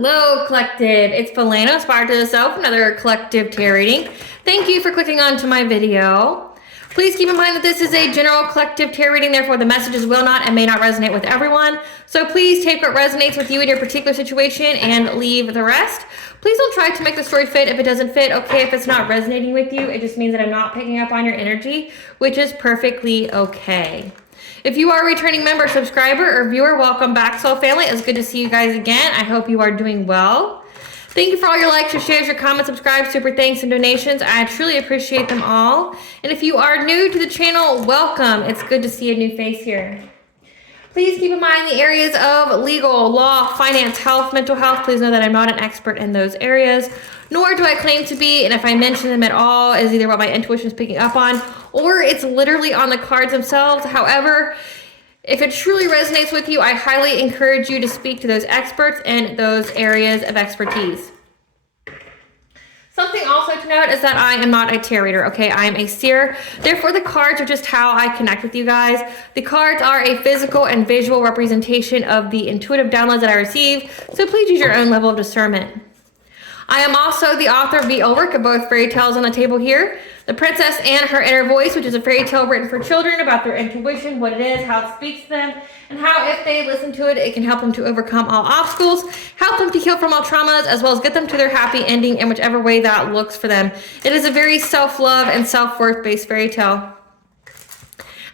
Hello, Collective. It's Polena, Inspired to the Self, another Collective tarot reading. Thank you for clicking on to my video. Please keep in mind that this is a general collective tarot reading, therefore the messages will not and may not resonate with everyone. So please take what resonates with you in your particular situation and leave the rest. Please don't try to make the story fit if it doesn't fit. Okay, if it's not resonating with you, it just means that I'm not picking up on your energy, which is perfectly okay. If you are a returning member, subscriber, or viewer, welcome back, Soul Family. It's good to see you guys again. I hope you are doing well. Thank you for all your likes, your shares, your comments, subscribes, super thanks, and donations. I truly appreciate them all. And if you are new to the channel, welcome. It's good to see a new face here. Please keep in mind the areas of legal, law, finance, health, mental health. Please know that I'm not an expert in those areas, nor do I claim to be, and if I mention them at all, is either what my intuition is picking up on, or it's literally on the cards themselves. However, if it truly resonates with you, I highly encourage you to speak to those experts in those areas of expertise. Something also to note is that I am not a tarot reader, okay? I am a seer. Therefore, the cards are just how I connect with you guys. The cards are a physical and visual representation of the intuitive downloads that I receive, so please use your own level of discernment. I am also the author of the work of both fairy tales on the table here. The Princess and Her Inner Voice, which is a fairy tale written for children about their intuition, what it is, how it speaks to them, and how if they listen to it, it can help them to overcome all obstacles, help them to heal from all traumas, as well as get them to their happy ending in whichever way that looks for them. It is a very self-love and self-worth based fairy tale.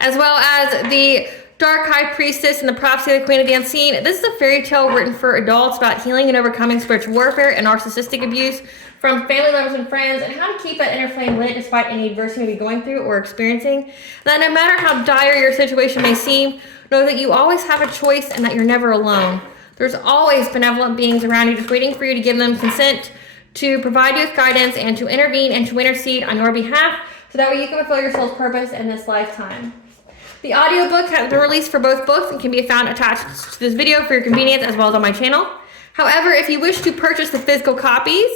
As well as the Dark High Priestess and the Prophecy of the Queen of the Unseen. This is a fairy tale written for adults about healing and overcoming spiritual warfare and narcissistic abuse from family members and friends, and how to keep that inner flame lit despite any adversity you may be going through or experiencing. That no matter how dire your situation may seem, know that you always have a choice and that you're never alone. There's always benevolent beings around you just waiting for you to give them consent to provide you with guidance and to intervene and to intercede on your behalf, so that way you can fulfill your soul's purpose in this lifetime. The audiobook has been released for both books and can be found attached to this video for your convenience, as well as on my channel. However, if you wish to purchase the physical copies,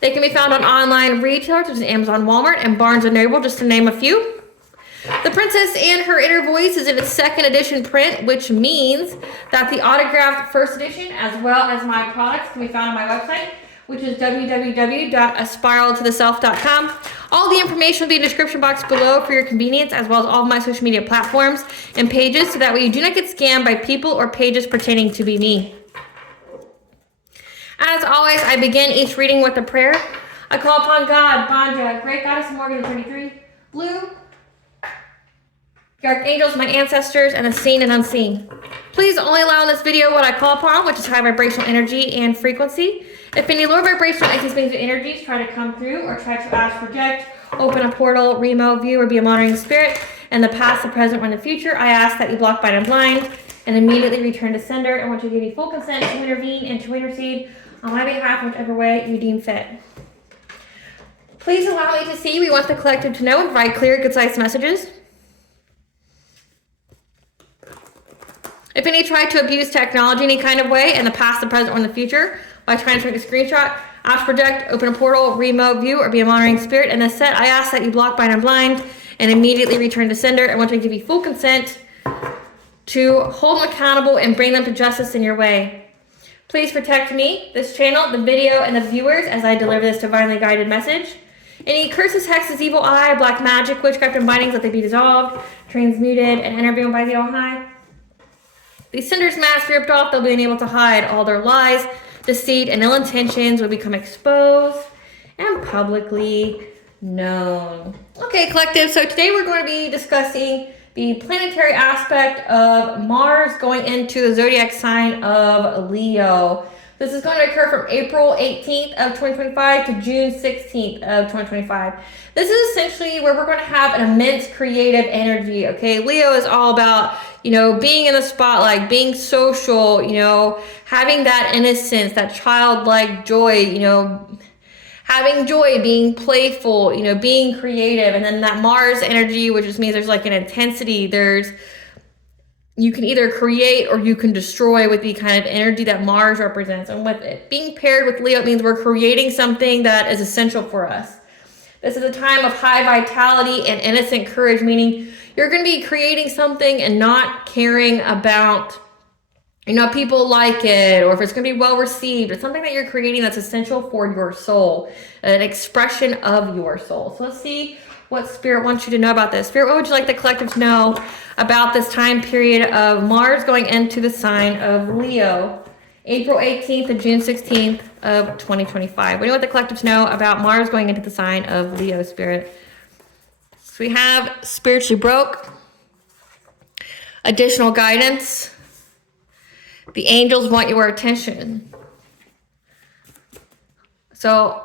they can be found on online retailers such as Amazon, Walmart, and Barnes & Noble, just to name a few. The Princess and Her Inner Voice is in its second edition print, which means that the autographed first edition, as well as my products, can be found on my website, which is www.astrologyreading.com. All the information will be in the description box below for your convenience, as well as all of my social media platforms and pages, so that way you do not get scammed by people or pages pretending to be me. As always, I begin each reading with a prayer. I call upon God, Banja, Great Goddess Morgan 33, Blue, the archangels, my ancestors, and the seen and unseen. Please only allow in this video what I call upon, which is high vibrational energy and frequency. If any low vibrational entities or energies try to come through or try to ask, project, open a portal, remote, view, or be a monitoring spirit in the past, the present, or in the future, I ask that you block, bind, and blind, and immediately return to sender, and want to give you full consent to intervene and to intercede on my behalf in whichever way you deem fit. Please allow me to see. We want the collective to know and provide clear, concise messages. If any try to abuse technology in any kind of way in the past, the present, or in the future by trying to take a screenshot, ask, project, open a portal, remote, view, or be a monitoring spirit in this set, I ask that you block, bind, and blind, and immediately return to sender, and want to give you full consent to hold them accountable and bring them to justice in your way. Please protect me, this channel, the video, and the viewers as I deliver this divinely guided message. Any curses, hexes, evil eye, black magic, witchcraft, and bindings, let they be dissolved, transmuted, and interviewed by the All-High. The sender's mask ripped off, they'll be unable to hide all their lies, deceit, and ill intentions will become exposed and publicly known. Okay, collective, so today we're going to be discussing the planetary aspect of Mars going into the zodiac sign of Leo. This is going to occur from April 18th of 2025 to June 16th of 2025. This is essentially where we're going to have an immense creative energy, okay? Leo is all about, you know, being in the spotlight, being social, you know, having that innocence, that childlike joy, you know, having joy, being playful, you know, being creative. And then that Mars energy, which just means there's like an intensity, you can either create or you can destroy with the kind of energy that Mars represents. And with it being paired with Leo, it means we're creating something that is essential for us. This is a time of high vitality and innocent courage, meaning you're going to be creating something and not caring about, you know, people like it or if it's going to be well received. It's something that you're creating that's essential for your soul, an expression of your soul. So let's see what Spirit wants you to know about this. Spirit, what would you like the collective to know about this time period of Mars going into the sign of Leo, April 18th to June 16th of 2025? What do you want the collective to know about Mars going into the sign of Leo, Spirit? So we have spiritually broke, additional guidance. The angels want your attention. So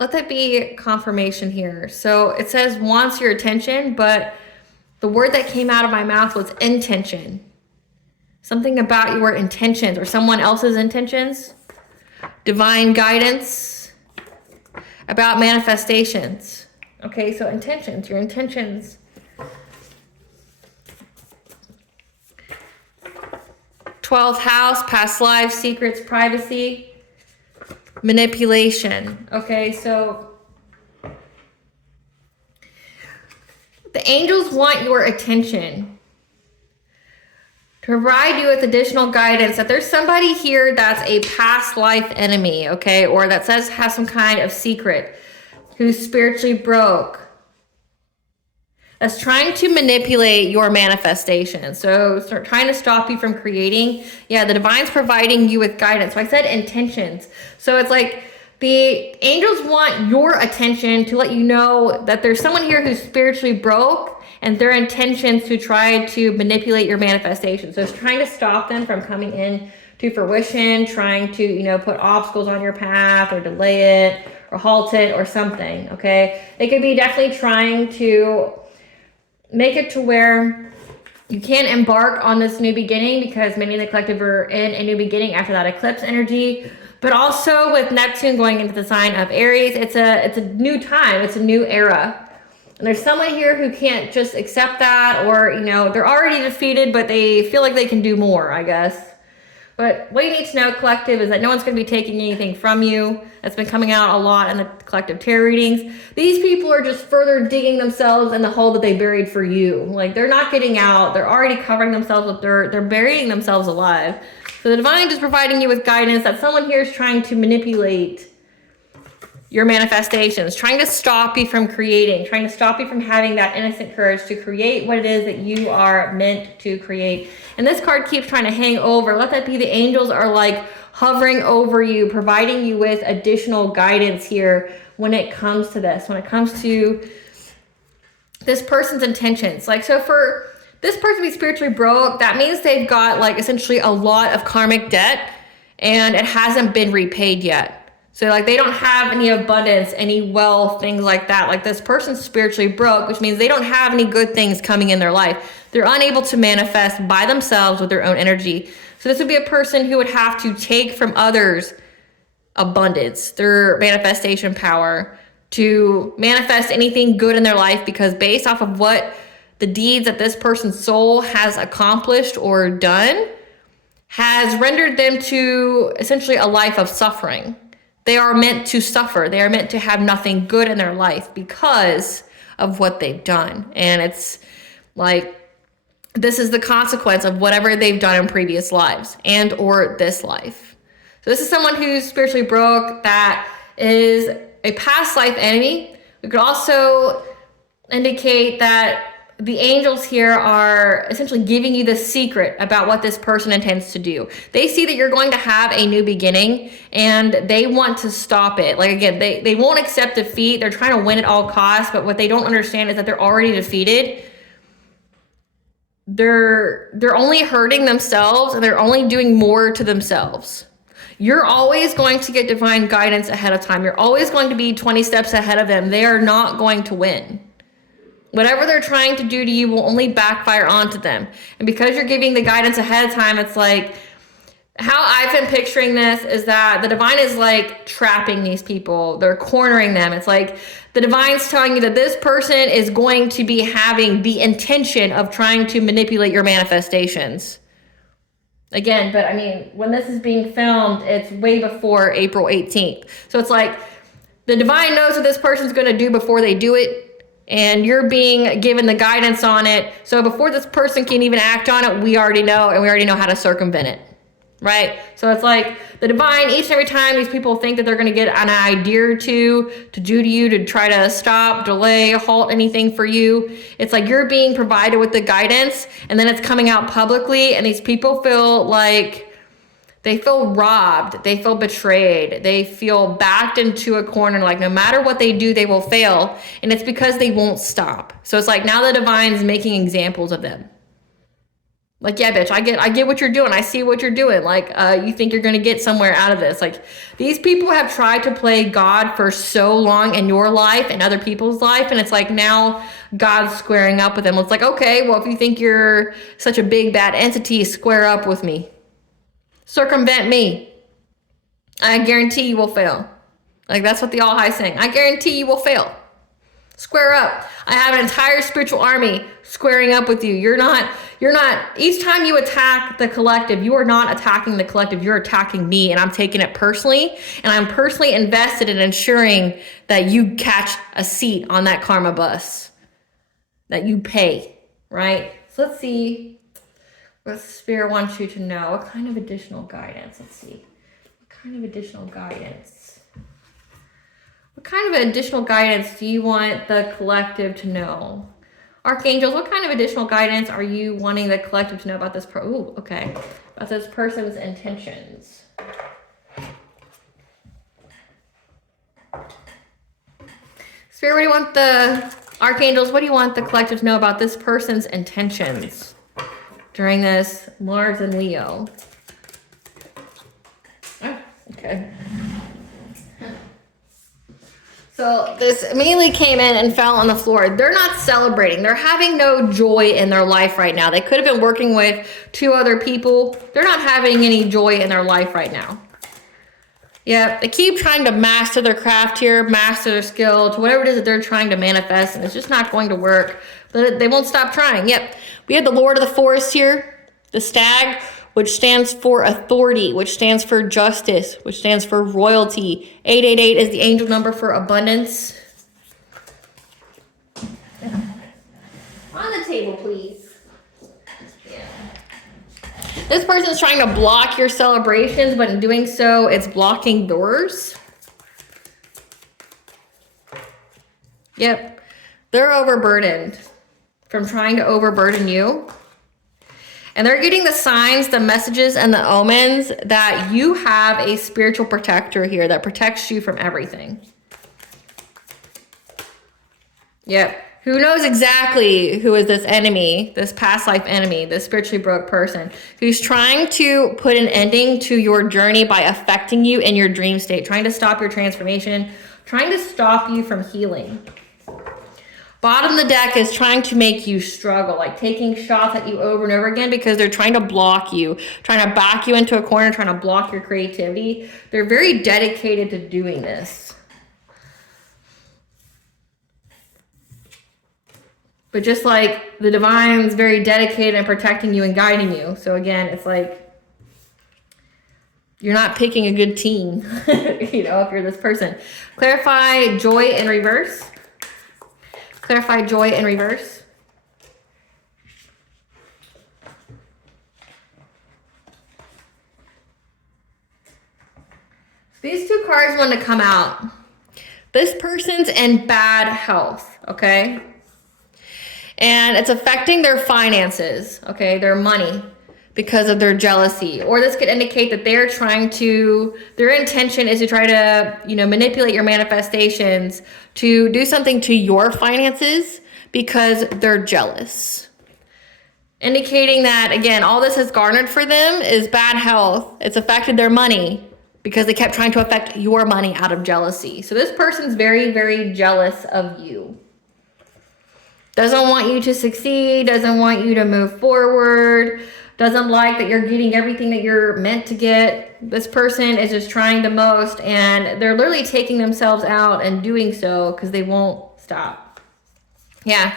let that be confirmation here. So it says wants your attention, but the word that came out of my mouth was intention. Something about your intentions or someone else's intentions. Divine guidance. About manifestations. Okay, so intentions, your intentions. 12th house, past lives, secrets, privacy. Manipulation. Okay, so the angels want your attention to provide you with additional guidance that there's somebody here that's a past life enemy, okay, or that has some kind of secret, who's spiritually broke, that's trying to manipulate your manifestation. So start trying to stop you from creating. Yeah, the divine's providing you with guidance. So I said intentions. So it's like the angels want your attention to let you know that there's someone here who's spiritually broke and their intentions to try to manipulate your manifestation. So it's trying to stop them from coming in to fruition, trying to, you know, put obstacles on your path or delay it or halt it or something, okay? They could be definitely trying to make it to where you can't embark on this new beginning because many of the collective are in a new beginning after that eclipse energy. But also with Neptune going into the sign of Aries, it's a new time, it's a new era. And there's someone here who can't just accept that, or, you know, they're already defeated, but they feel like they can do more, I guess. But what you need to know, collective, is that no one's going to be taking anything from you. That's been coming out a lot in the collective tarot readings. These people are just further digging themselves in the hole that they buried for you. Like, they're not getting out. They're already covering themselves with dirt. They're burying themselves alive. So the divine is providing you with guidance that someone here is trying to manipulate your manifestations, trying to stop you from creating, trying to stop you from having that innocent courage to create what it is that you are meant to create. And this card keeps trying to hang over. Let that be the angels are like hovering over you, providing you with additional guidance here when it comes to this, when it comes to this person's intentions. Like, so for this person to be spiritually broke, that means they've got like essentially a lot of karmic debt and it hasn't been repaid yet. So like they don't have any abundance, any wealth, things like that. Like this person's spiritually broke, which means they don't have any good things coming in their life. They're unable to manifest by themselves with their own energy. So this would be a person who would have to take from others abundance, their manifestation power, to manifest anything good in their life, because based off of what the deeds that this person's soul has accomplished or done has rendered them to essentially a life of suffering. They are meant to suffer. They are meant to have nothing good in their life because of what they've done. And it's like, this is the consequence of whatever they've done in previous lives and or this life. So this is someone who's spiritually broke, that is a past life enemy. We could also indicate that the angels here are essentially giving you the secret about what this person intends to do. They see that you're going to have a new beginning and they want to stop it. Like, again, they won't accept defeat. They're trying to win at all costs, but what they don't understand is that they're already defeated. They're only hurting themselves and they're only doing more to themselves. you're always going to get divine guidance ahead of time. You're always going to be 20 steps ahead of them. They are not going to win. Whatever they're trying to do to you will only backfire onto them. And because you're giving the guidance ahead of time, it's like, how I've been picturing this is that the divine is like trapping these people. They're cornering them. It's like the divine's telling you that this person is going to be having the intention of trying to manipulate your manifestations. Again, but I mean, when this is being filmed, it's way before April 18th. So it's like the divine knows what this person's going to do before they do it. And you're being given the guidance on it. So before this person can even act on it, we already know, and we already know how to circumvent it. Right? So it's like the divine, each and every time these people think that they're going to get an idea or two to do to you to try to stop, delay, halt anything for you. It's like you're being provided with the guidance, and then it's coming out publicly, and these people feel like they feel robbed. They feel betrayed. They feel backed into a corner. Like no matter what they do, they will fail. And it's because they won't stop. So it's like now the divine's making examples of them. Like, yeah, bitch, I get what you're doing. I see what you're doing. Like, you think you're going to get somewhere out of this. Like, these people have tried to play God for so long in your life and other people's life. And it's like now God's squaring up with them. It's like, okay, well, if you think you're such a big, bad entity, square up with me. Circumvent me. I guarantee you will fail. Like, that's what the All High's saying. I guarantee you will fail. Square up. I have an entire spiritual army squaring up with you. You're not, each time you attack the collective, you are not attacking the collective, you're attacking me, and I'm taking it personally, and I'm personally invested in ensuring that you catch a seat on that karma bus, that you pay, right? So let's see what Spirit wants you to know. What kind of additional guidance? Let's see. What kind of additional guidance? What kind of additional guidance do you want the collective to know? Archangels, what kind of additional guidance are you wanting the collective to know about this about this person's intentions? Spirit, what do you want the Archangels, what do you want the collective to know about this person's intentions during this Mars and Leo? Oh, okay. So this immediately came in and fell on the floor. They're not celebrating. They're having no joy in their life right now. They could have been working with 2 other people. They're not having any joy in their life right now. Yeah, they keep trying to master their craft here, master their skill to whatever it is that they're trying to manifest, and it's just not going to work. But they won't stop trying. Yep, we have the Lord of the Forest here, the stag, which stands for authority, which stands for justice, which stands for royalty. 888 is the angel number for abundance. On the table, please. Yeah. This person's trying to block your celebrations, but in doing so, it's blocking doors. Yep. They're overburdened from trying to overburden you. And they're getting the signs, the messages, and the omens that you have a spiritual protector here that protects you from everything. Yep. Who knows exactly who is this enemy, this past life enemy, this spiritually broke person who's trying to put an ending to your journey by affecting you in your dream state, trying to stop your transformation, trying to stop you from healing. Bottom of the deck is trying to make you struggle, like taking shots at you over and over again because they're trying to block you, trying to back you into a corner, trying to block your creativity. They're very dedicated to doing this. But just like the divine's very dedicated in protecting you and guiding you. So again, it's like you're not picking a good team, if you're this person. Clarify joy in reverse. Clarify joy in reverse. These 2 cards want to come out. This person's in bad health, okay? And it's affecting their finances, okay? Their money because of their jealousy. Or this could indicate that they're their intention is to try to, manipulate your manifestations to do something to your finances because they're jealous. Indicating that, again, all this has garnered for them is bad health. It's affected their money. because they kept trying to affect your money out of jealousy. So this person's very, very jealous of you. Doesn't want you to succeed, doesn't want you to move forward, doesn't like that you're getting everything that you're meant to get. This person is just trying the most, and they're literally taking themselves out and doing so because they won't stop. Yeah.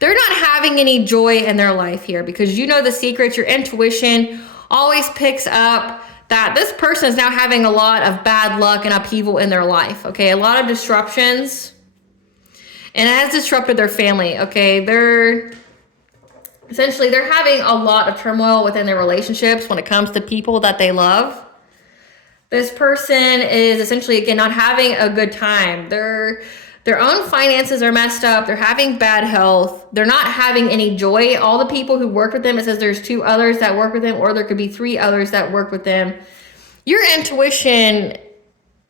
They're not having any joy in their life here because you know the secrets. Your intuition always picks up that this person is now having a lot of bad luck and upheaval in their life, okay? A lot of disruptions, and it has disrupted their family, okay? They're having a lot of turmoil within their relationships when it comes to people that they love. This person is essentially, again, not having a good time. Their own finances are messed up. They're having bad health. They're not having any joy. All the people who work with them, it says there's 2 others that work with them, or there could be 3 others that work with them. Your intuition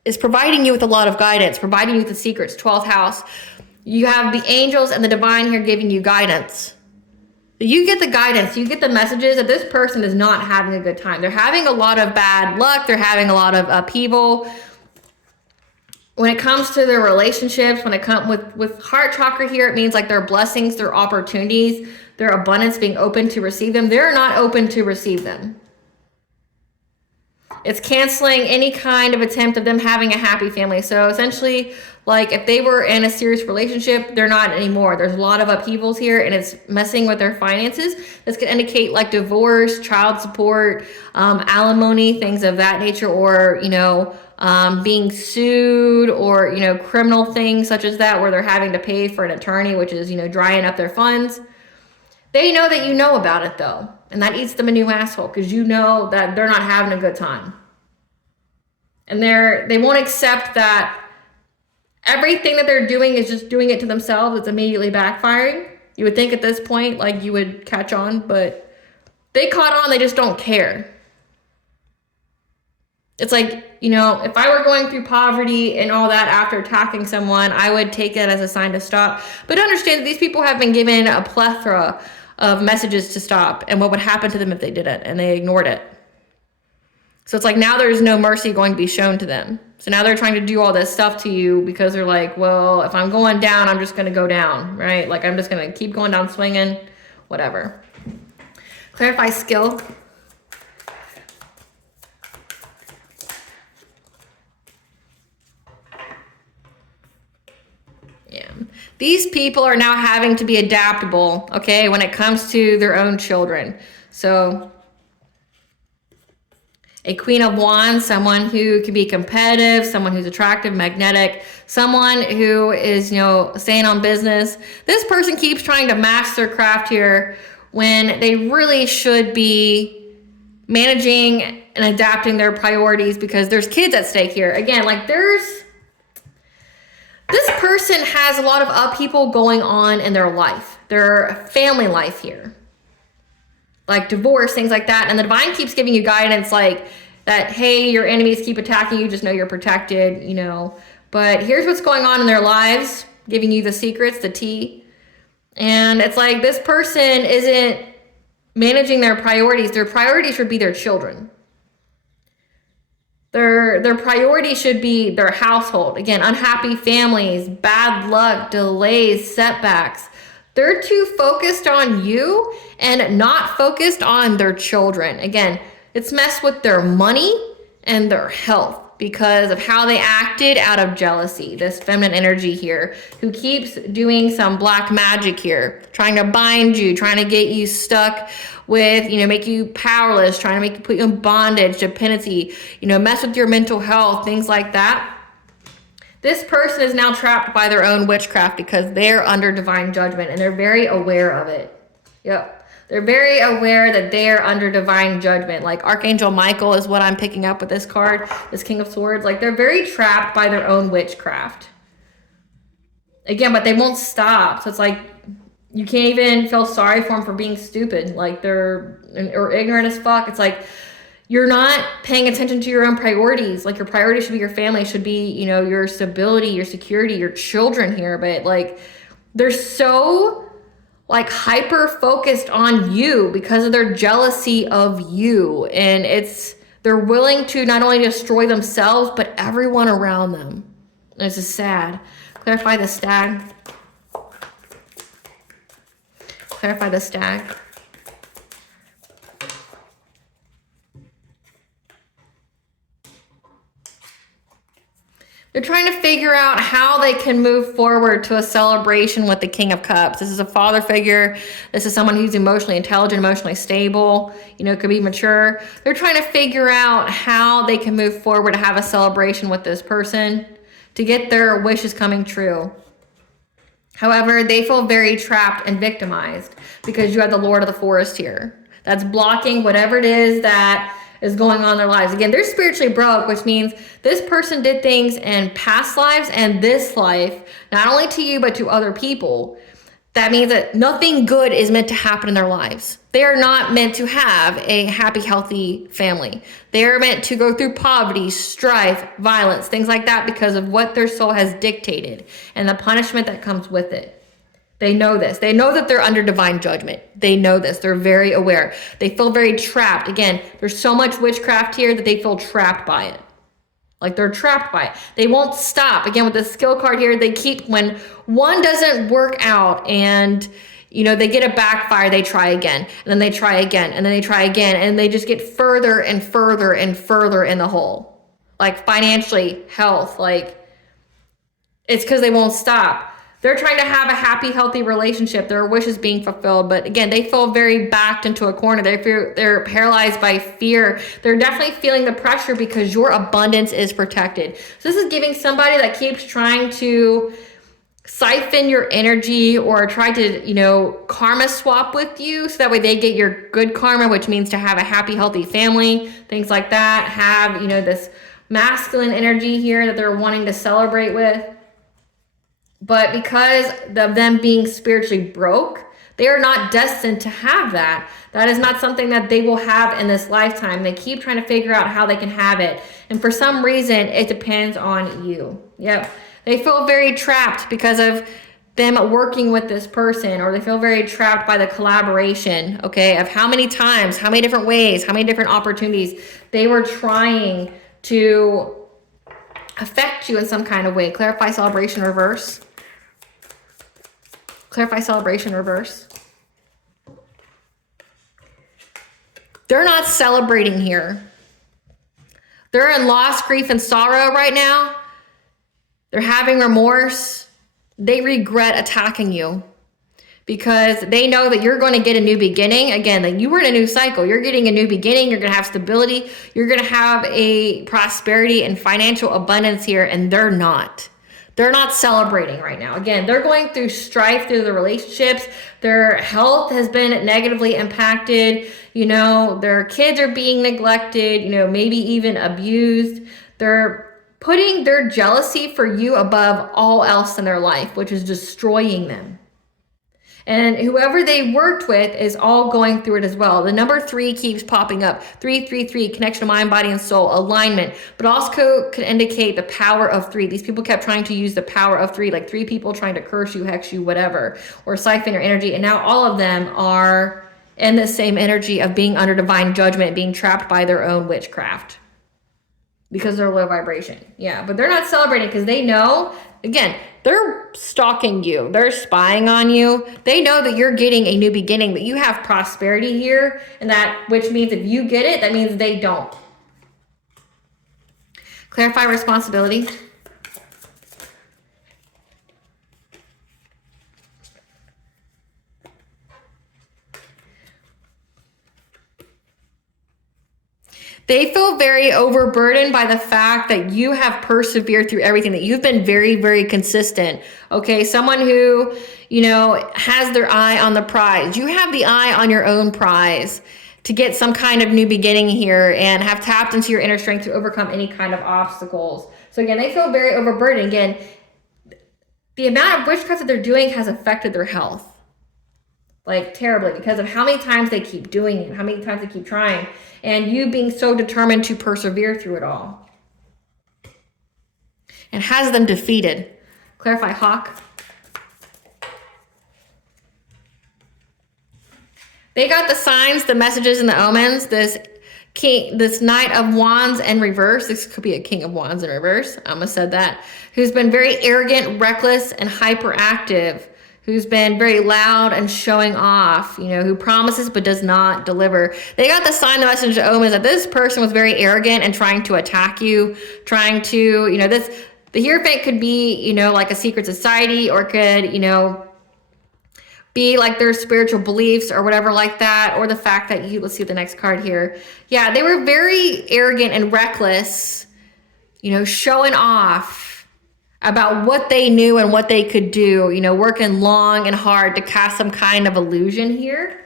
is providing you with a lot of guidance, providing you with the secrets, 12th house. You have the angels and the divine here giving you guidance. You get the guidance, you get the messages that this person is not having a good time. They're having a lot of bad luck. They're having a lot of upheaval. When it comes to their relationships, when it comes with heart chakra here, it means like their blessings, their opportunities, their abundance being open to receive them. They're not open to receive them. It's canceling any kind of attempt of them having a happy family. So essentially, like if they were in a serious relationship, they're not anymore. There's a lot of upheavals here, and it's messing with their finances. This could indicate like divorce, child support, alimony, things of that nature, or, being sued, or, criminal things such as that, where they're having to pay for an attorney, which is, drying up their funds. They know that you know about it though. And that eats them a new asshole because you know that they're not having a good time. And they won't accept that everything that they're doing is just doing it to themselves. It's immediately backfiring. You would think at this point, like, you would catch on, but they caught on, they just don't care. It's like, if I were going through poverty and all that after attacking someone, I would take it as a sign to stop. But understand that these people have been given a plethora of messages to stop and what would happen to them if they didn't, and they ignored it. So it's like now there's no mercy going to be shown to them. So now they're trying to do all this stuff to you because they're like, well, if I'm going down, I'm just going to go down, right? Like I'm just going to keep going down swinging, whatever. Clarify skill. Yeah. These people are now having to be adaptable, okay, when it comes to their own children. So a Queen of Wands, someone who can be competitive, someone who's attractive, magnetic, someone who is, staying on business. This person keeps trying to master their craft here when they really should be managing and adapting their priorities because there's kids at stake here. Again, like this person has a lot of upheaval going on in their life, their family life here. Like divorce, things like that. And the divine keeps giving you guidance like that, hey, your enemies keep attacking you, just know you're protected, But here's what's going on in their lives, giving you the secrets, the tea. And it's like this person isn't managing their priorities. Their priorities should be their children. Their priority should be their household. Again, unhappy families, bad luck, delays, setbacks. They're too focused on you and not focused on their children. Again, it's messed with their money and their health because of how they acted out of jealousy. This feminine energy here who keeps doing some black magic here, trying to bind you, trying to get you stuck with, make you powerless, trying to make you put you in bondage, dependency, mess with your mental health, things like that. This person is now trapped by their own witchcraft because they're under divine judgment and they're very aware of it. Yep. They're very aware that they're under divine judgment. Like Archangel Michael is what I'm picking up with this card, this King of Swords. Like they're very trapped by their own witchcraft. Again, but they won't stop. So it's like you can't even feel sorry for them for being stupid. Like or ignorant as fuck. It's like you're not paying attention to your own priorities. Like your priority should be your family, should be, your stability, your security, your children here. But like they're so like hyper focused on you because of their jealousy of you. And they're willing to not only destroy themselves, but everyone around them. This is sad. Clarify the stag. Clarify the stag. They're trying to figure out how they can move forward to a celebration with the King of Cups. This is a father figure. This is someone who's emotionally intelligent, emotionally stable, could be mature. They're trying to figure out how they can move forward to have a celebration with this person to get their wishes coming true. However, they feel very trapped and victimized because you have the Lord of the Forest here. That's blocking whatever it is that is going on in their lives. Again, they're spiritually broke, which means this person did things in past lives and this life, not only to you, but to other people. That means that nothing good is meant to happen in their lives. They are not meant to have a happy, healthy family. They are meant to go through poverty, strife, violence, things like that because of what their soul has dictated and the punishment that comes with it. They know this. They know that they're under divine judgment. They know this. They're very aware. They feel very trapped. Again, there's so much witchcraft here that they feel trapped by it. Like they're trapped by it. They won't stop. Again, with the skill card here, they keep, when one doesn't work out and, they get a backfire, they try again. And then they try again. And then they try again. And they just get further and further and further in the hole. Like financially, health, it's because they won't stop. They're trying to have a happy, healthy relationship. Their wishes being fulfilled. But again, they feel very backed into a corner. They're paralyzed by fear. They're definitely feeling the pressure because your abundance is protected. So this is giving somebody that keeps trying to siphon your energy or try to, karma swap with you. So that way they get your good karma, which means to have a happy, healthy family, things like that. Have, this masculine energy here that they're wanting to celebrate with. But because of them being spiritually broke, they are not destined to have that. That is not something that they will have in this lifetime. They keep trying to figure out how they can have it. And for some reason, it depends on you. Yep. They feel very trapped because of them working with this person, or they feel very trapped by the collaboration, okay, of how many times, how many different ways, how many different opportunities they were trying to affect you in some kind of way. Clarify celebration reverse. Clarify celebration reverse. They're not celebrating here. They're in loss, grief, and sorrow right now. They're having remorse. They regret attacking you because they know that you're going to get a new beginning. Again, that you were in a new cycle. You're getting a new beginning. You're going to have stability. You're going to have a prosperity and financial abundance here, and they're not. They're not celebrating right now. Again, they're going through strife through the relationships. Their health has been negatively impacted. Their kids are being neglected, maybe even abused. They're putting their jealousy for you above all else in their life, which is destroying them. And whoever they worked with is all going through it as well. The number 3 keeps popping up. 333, connection to mind, body, and soul, alignment. But also could indicate the power of 3. These people kept trying to use the power of 3, like 3 people trying to curse you, hex you, whatever, or siphon your energy. And now all of them are in the same energy of being under divine judgment, being trapped by their own witchcraft because they're low vibration. Yeah, but they're not celebrating because they know, again, they're stalking you. They're spying on you. They know that you're getting a new beginning, that you have prosperity here, and that, which means if you get it, that means they don't. Clarify responsibility. They feel very overburdened by the fact that you have persevered through everything, that you've been very, very consistent. Okay, someone who, has their eye on the prize. You have the eye on your own prize to get some kind of new beginning here and have tapped into your inner strength to overcome any kind of obstacles. So again, they feel very overburdened. Again, the amount of witchcraft that they're doing has affected their health. Terribly, because of how many times they keep doing it, how many times they keep trying, and you being so determined to persevere through it all. And has them defeated. Clarify hawk. They got the signs, the messages, and the omens. This Knight of Wands in reverse. This could be a King of Wands in reverse. I almost said that. Who's been very arrogant, reckless, and hyperactive. Who's been very loud and showing off, you know, who promises but does not deliver. They got the sign, the message, the omens that this person was very arrogant and trying to attack you, trying to, you know, the Hierophant could be, you know, like a secret society, or could, you know, be like their spiritual beliefs or whatever like that, or the fact that let's see what the next card here. Yeah, they were very arrogant and reckless, you know, showing off about what they knew and what they could do, you know, working long and hard to cast some kind of illusion here.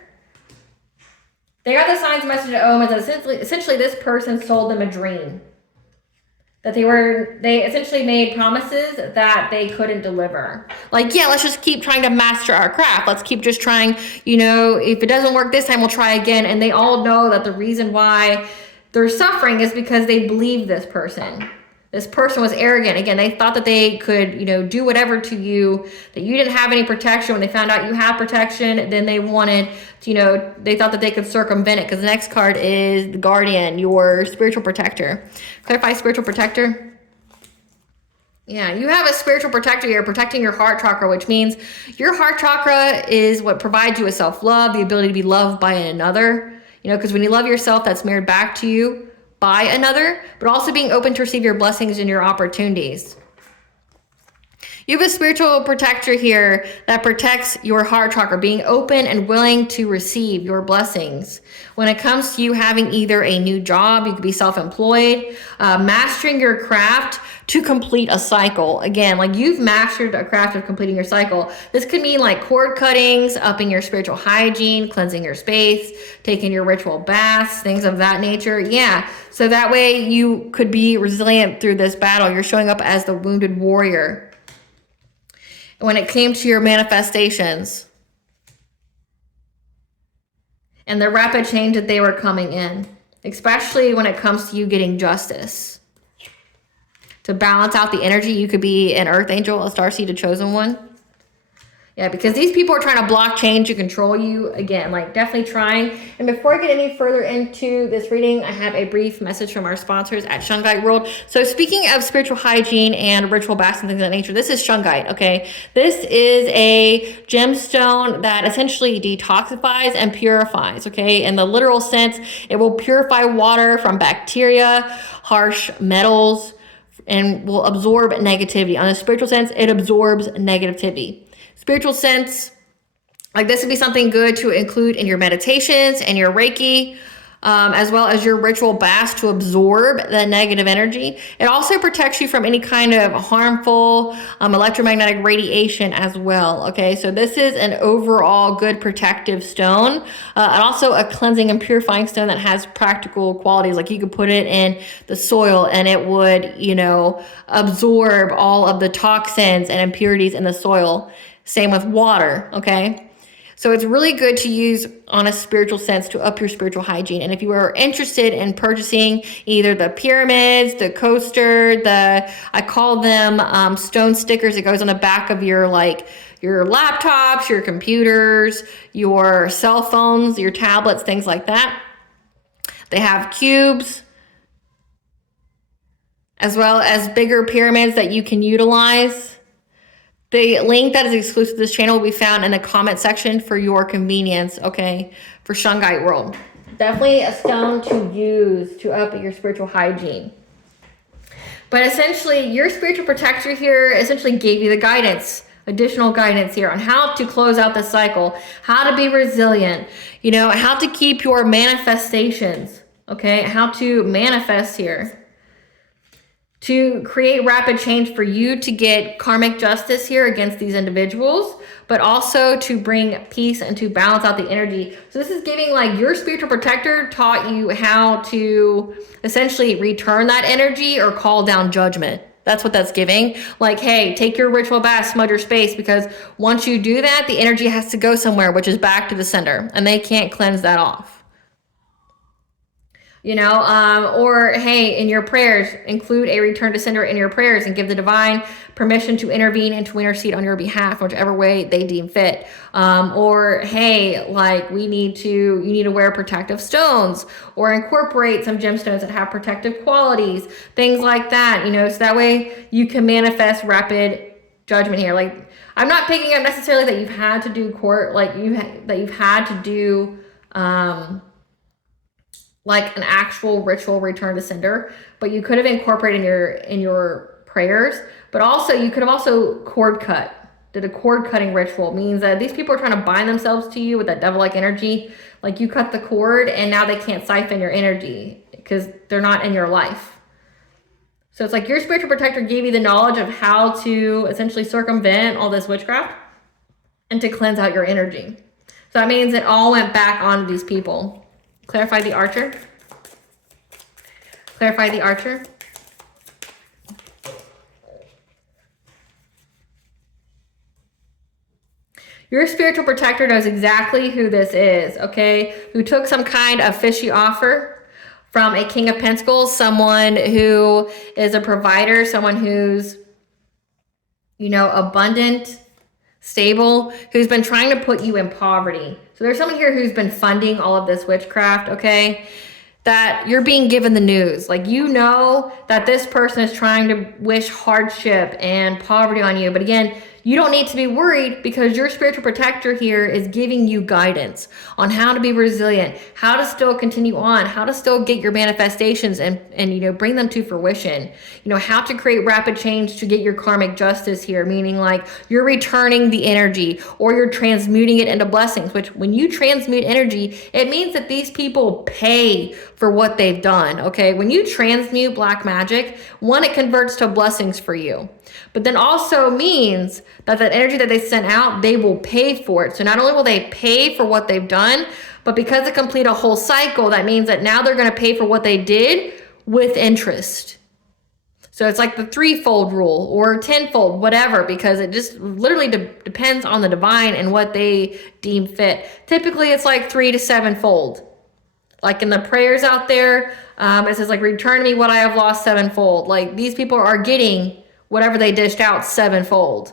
They got the signs, message, and omens. Essentially this person sold them a dream. That they essentially made promises that they couldn't deliver. Like, yeah, let's just keep trying to master our craft. Let's keep just trying, you know, if it doesn't work this time, we'll try again. And they all know that the reason why they're suffering is because they believe this person. This person was arrogant. Again, they thought that they could, you know, do whatever to you, that you didn't have any protection. When they found out you have protection, then they wanted to, you know, they thought that they could circumvent it, because the next card is the Guardian, your spiritual protector. Clarify spiritual protector. Yeah, you have a spiritual protector here protecting your heart chakra, which means your heart chakra is what provides you with self-love, the ability to be loved by another. You know, because when you love yourself, that's mirrored back to you by another, but also being open to receive your blessings and your opportunities. You have a spiritual protector here that protects your heart chakra, being open and willing to receive your blessings. When it comes to you having either a new job, you could be self-employed, mastering your craft to complete a cycle. Again, like you've mastered a craft of completing your cycle. This could mean like cord cuttings, upping your spiritual hygiene, cleansing your space, taking your ritual baths, things of that nature. Yeah, so that way you could be resilient through this battle. You're showing up as the wounded warrior. When it came to your manifestations and the rapid change that they were coming in, especially when it comes to you getting justice. To balance out the energy, you could be an earth angel, a starseed, a chosen one. Yeah, because these people are trying to block change and control you. Again, like definitely trying. And before I get any further into this reading, I have a brief message from our sponsors at Shungite World. So speaking of spiritual hygiene and ritual baths and things of that nature, this is Shungite, okay? This is a gemstone that essentially detoxifies and purifies, okay? In the literal sense, it will purify water from bacteria, harsh metals, and will absorb negativity. On a spiritual sense, it absorbs negativity. Spiritual sense, like this would be something good to include in your meditations and your Reiki, as well as your ritual baths to absorb the negative energy. It also protects you from any kind of harmful electromagnetic radiation as well. Okay, so this is an overall good protective stone, and also a cleansing and purifying stone that has practical qualities. Like you could put it in the soil and it would, you know, absorb all of the toxins and impurities in the soil. Same with water, okay? So it's really good to use on a spiritual sense to up your spiritual hygiene. And if you are interested in purchasing either the pyramids, the coaster, I call them stone stickers. It goes on the back of your laptops, your computers, your cell phones, your tablets, things like that. They have cubes, as well as bigger pyramids that you can utilize. The link that is exclusive to this channel will be found in the comment section for your convenience, okay, for Shungite World. Definitely a stone to use to up your spiritual hygiene. But essentially, your spiritual protector here essentially gave you the guidance, additional guidance here on how to close out the cycle, how to be resilient, you know, how to keep your manifestations, okay, how to manifest here. To create rapid change for you to get karmic justice here against these individuals, but also to bring peace and to balance out the energy. So this is giving like your spiritual protector taught you how to essentially return that energy or call down judgment. That's what that's giving. Like, hey, take your ritual bath, smudge your space, because once you do that, the energy has to go somewhere, which is back to the center, and they can't cleanse that off. or hey, in your prayers, include a return to sender in your prayers and give the divine permission to intervene and to intercede on your behalf, whichever way they deem fit. Or hey, like you need to wear protective stones or incorporate some gemstones that have protective qualities, things like that, so that way you can manifest rapid judgment here. Like, I'm not picking up necessarily that you've had to do court, like that you've had to do, like an actual ritual return to sender, but you could have incorporated in your prayers, but also you could have also cord cut, did a cord cutting ritual. Means that these people are trying to bind themselves to you with that devil-like energy. Like you cut the cord and now they can't siphon your energy because they're not in your life. So it's like your spiritual protector gave you the knowledge of how to essentially circumvent all this witchcraft and to cleanse out your energy. So that means it all went back onto these people. Clarify the archer. Clarify the archer. Your spiritual protector knows exactly who this is, okay? Who took some kind of fishy offer from a King of Pentacles, someone who is a provider, someone who's, abundant, stable, who's been trying to put you in poverty. So there's someone here who's been funding all of this witchcraft, okay? That you're being given the news. Like, that this person is trying to wish hardship and poverty on you. But again, you don't need to be worried because your spiritual protector here is giving you guidance on how to be resilient, how to still continue on, how to still get your manifestations and bring them to fruition. How to create rapid change to get your karmic justice here, meaning like you're returning the energy or you're transmuting it into blessings, which when you transmute energy, it means that these people pay for what they've done, okay? When you transmute black magic, one, it converts to blessings for you. But then also means that energy that they sent out, they will pay for it. So not only will they pay for what they've done, but because they complete a whole cycle, that means that now they're going to pay for what they did with interest. So it's like the threefold rule or tenfold, whatever, because it just literally depends on the divine and what they deem fit. Typically, it's like 3 to 7-fold. Like in the prayers out there, it says like, return to me what I have lost 7-fold. Like these people are getting whatever they dished out 7-fold.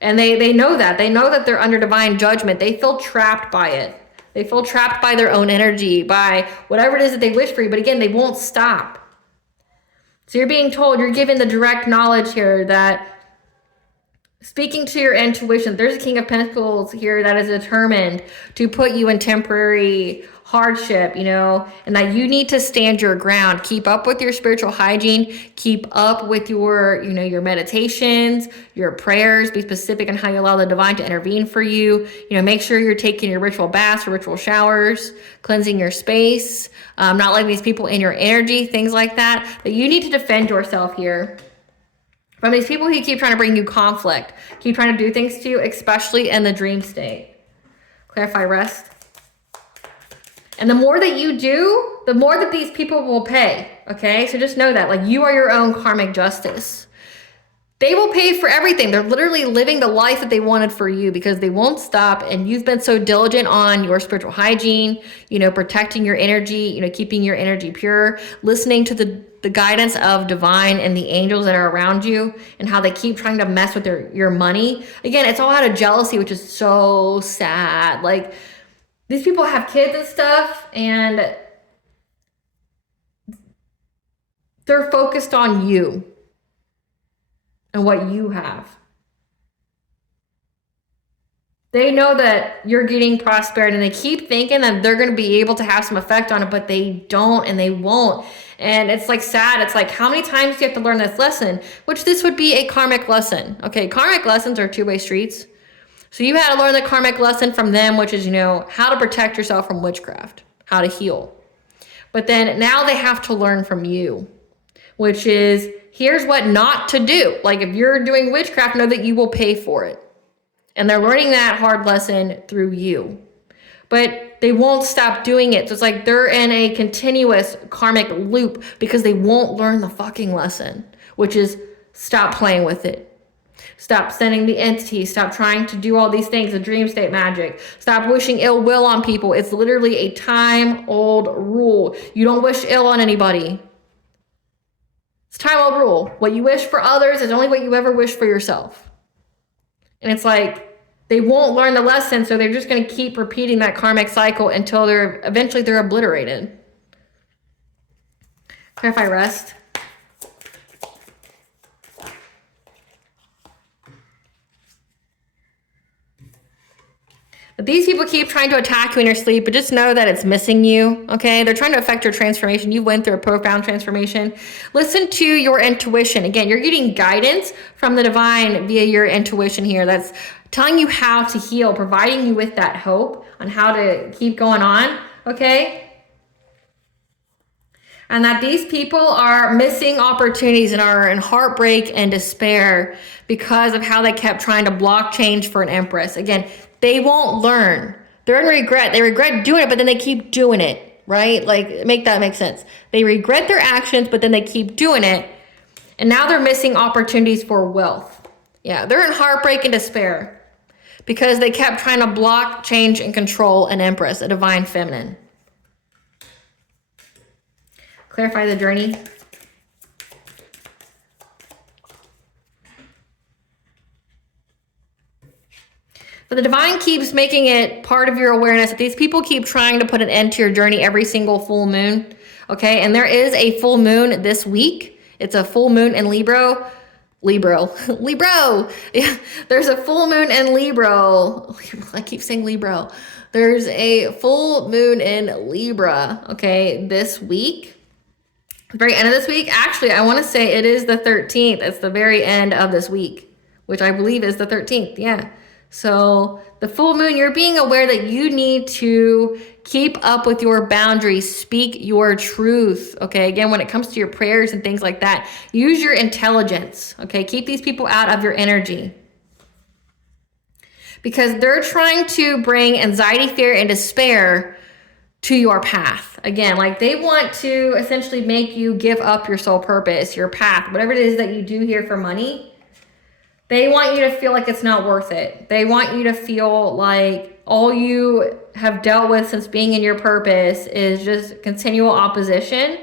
And they know that. They know that they're under divine judgment. They feel trapped by it. They feel trapped by their own energy, by whatever it is that they wish for you. But again, they won't stop. So you're being told, you're given the direct knowledge here that speaking to your intuition, there's a King of Pentacles here that is determined to put you in temporary hardship, and that you need to stand your ground. Keep up with your spiritual hygiene. Keep up with your, your meditations, your prayers. Be specific on how you allow the divine to intervene for you. Make sure you're taking your ritual baths or ritual showers, cleansing your space, not letting these people in your energy, things like that. That you need to defend yourself here from these people who keep trying to bring you conflict, keep trying to do things to you, especially in the dream state. Clarify rest. And the more that you do, the more that these people will pay, okay? So just know that, like, you are your own karmic justice. They will pay for everything. They're literally living the life that they wanted for you because they won't stop. And you've been so diligent on your spiritual hygiene, protecting your energy, keeping your energy pure, listening to the guidance of divine and the angels that are around you and how they keep trying to mess with your money. Again, it's all out of jealousy, which is so sad. Like, these people have kids and stuff, and they're focused on you and what you have. They know that you're getting prosperity, and they keep thinking that they're going to be able to have some effect on it, but they don't and they won't. And it's like sad. It's like, how many times do you have to learn this lesson? Which this would be a karmic lesson. Okay, karmic lessons are two-way streets. So you had to learn the karmic lesson from them, which is, how to protect yourself from witchcraft, how to heal. But then now they have to learn from you, which is, here's what not to do. Like, if you're doing witchcraft, know that you will pay for it. And they're learning that hard lesson through you. But they won't stop doing it. So it's like they're in a continuous karmic loop because they won't learn the fucking lesson, which is stop playing with it. Stop sending the entities. Stop trying to do all these things, the dream state magic. Stop wishing ill will on people. It's literally a time-old rule. You don't wish ill on anybody. It's a time-old rule. What you wish for others is only what you ever wish for yourself. And it's like they won't learn the lesson, so they're just going to keep repeating that karmic cycle until eventually they're obliterated. Clarify rest. But these people keep trying to attack you in your sleep, but just know that it's missing you, okay? They're trying to affect your transformation. You went through a profound transformation. Listen to your intuition. Again, you're getting guidance from the divine via your intuition here. That's telling you how to heal, providing you with that hope on how to keep going on, okay? And that these people are missing opportunities and are in heartbreak and despair because of how they kept trying to block change for an empress. Again, they won't learn. They're in regret. They regret doing it, but then they keep doing it, right? Like, make that make sense. They regret their actions, but then they keep doing it. And now they're missing opportunities for wealth. Yeah, they're in heartbreak and despair because they kept trying to block, change, and control an empress, a divine feminine. Clarify the journey. But the divine keeps making it part of your awareness that these people keep trying to put an end to your journey every single full moon. Okay, and there is a full moon this week. It's a full moon in Libra. Yeah, there's a full moon in Libra. I keep saying Libra. There's a full moon in Libra, okay, this week. Very end of this week. Actually, I want to say it is the 13th. It's the very end of this week, which I believe is the 13th. Yeah. So the full moon, you're being aware that you need to keep up with your boundaries, speak your truth. Okay. Again, when it comes to your prayers and things like that, use your intelligence. Okay. Keep these people out of your energy because they're trying to bring anxiety, fear, and despair to your path. Again, like they want to essentially make you give up your soul purpose, your path, whatever it is that you do here for money. They want you to feel like it's not worth it. They want you to feel like all you have dealt with since being in your purpose is just continual opposition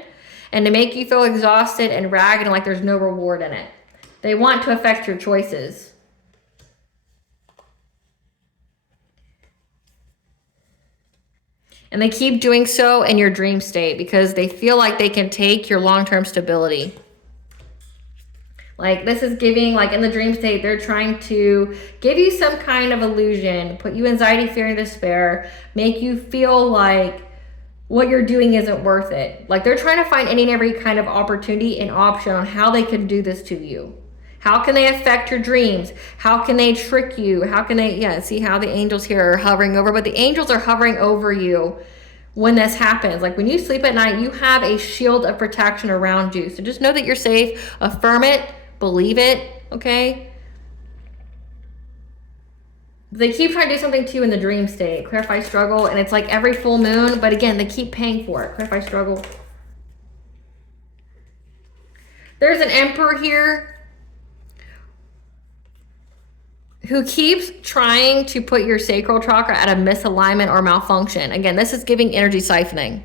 and to make you feel exhausted and ragged and like there's no reward in it. They want to affect your choices. And they keep doing so in your dream state because they feel like they can take your long-term stability. Like this is giving, like in the dream state, they're trying to give you some kind of illusion, put you anxiety, fear, and despair, make you feel like what you're doing isn't worth it. Like they're trying to find any and every kind of opportunity and option on how they can do this to you. How can they affect your dreams? How can they trick you? How can they, see how the angels here are hovering over, but the angels are hovering over you when this happens. Like when you sleep at night, you have a shield of protection around you. So just know that you're safe, affirm it, believe it, okay? They keep trying to do something to you in the dream state. Clarify struggle, and it's like every full moon, but again, they keep paying for it. Clarify struggle. There's an emperor here who keeps trying to put your sacral chakra at a misalignment or malfunction. Again, this is giving energy siphoning.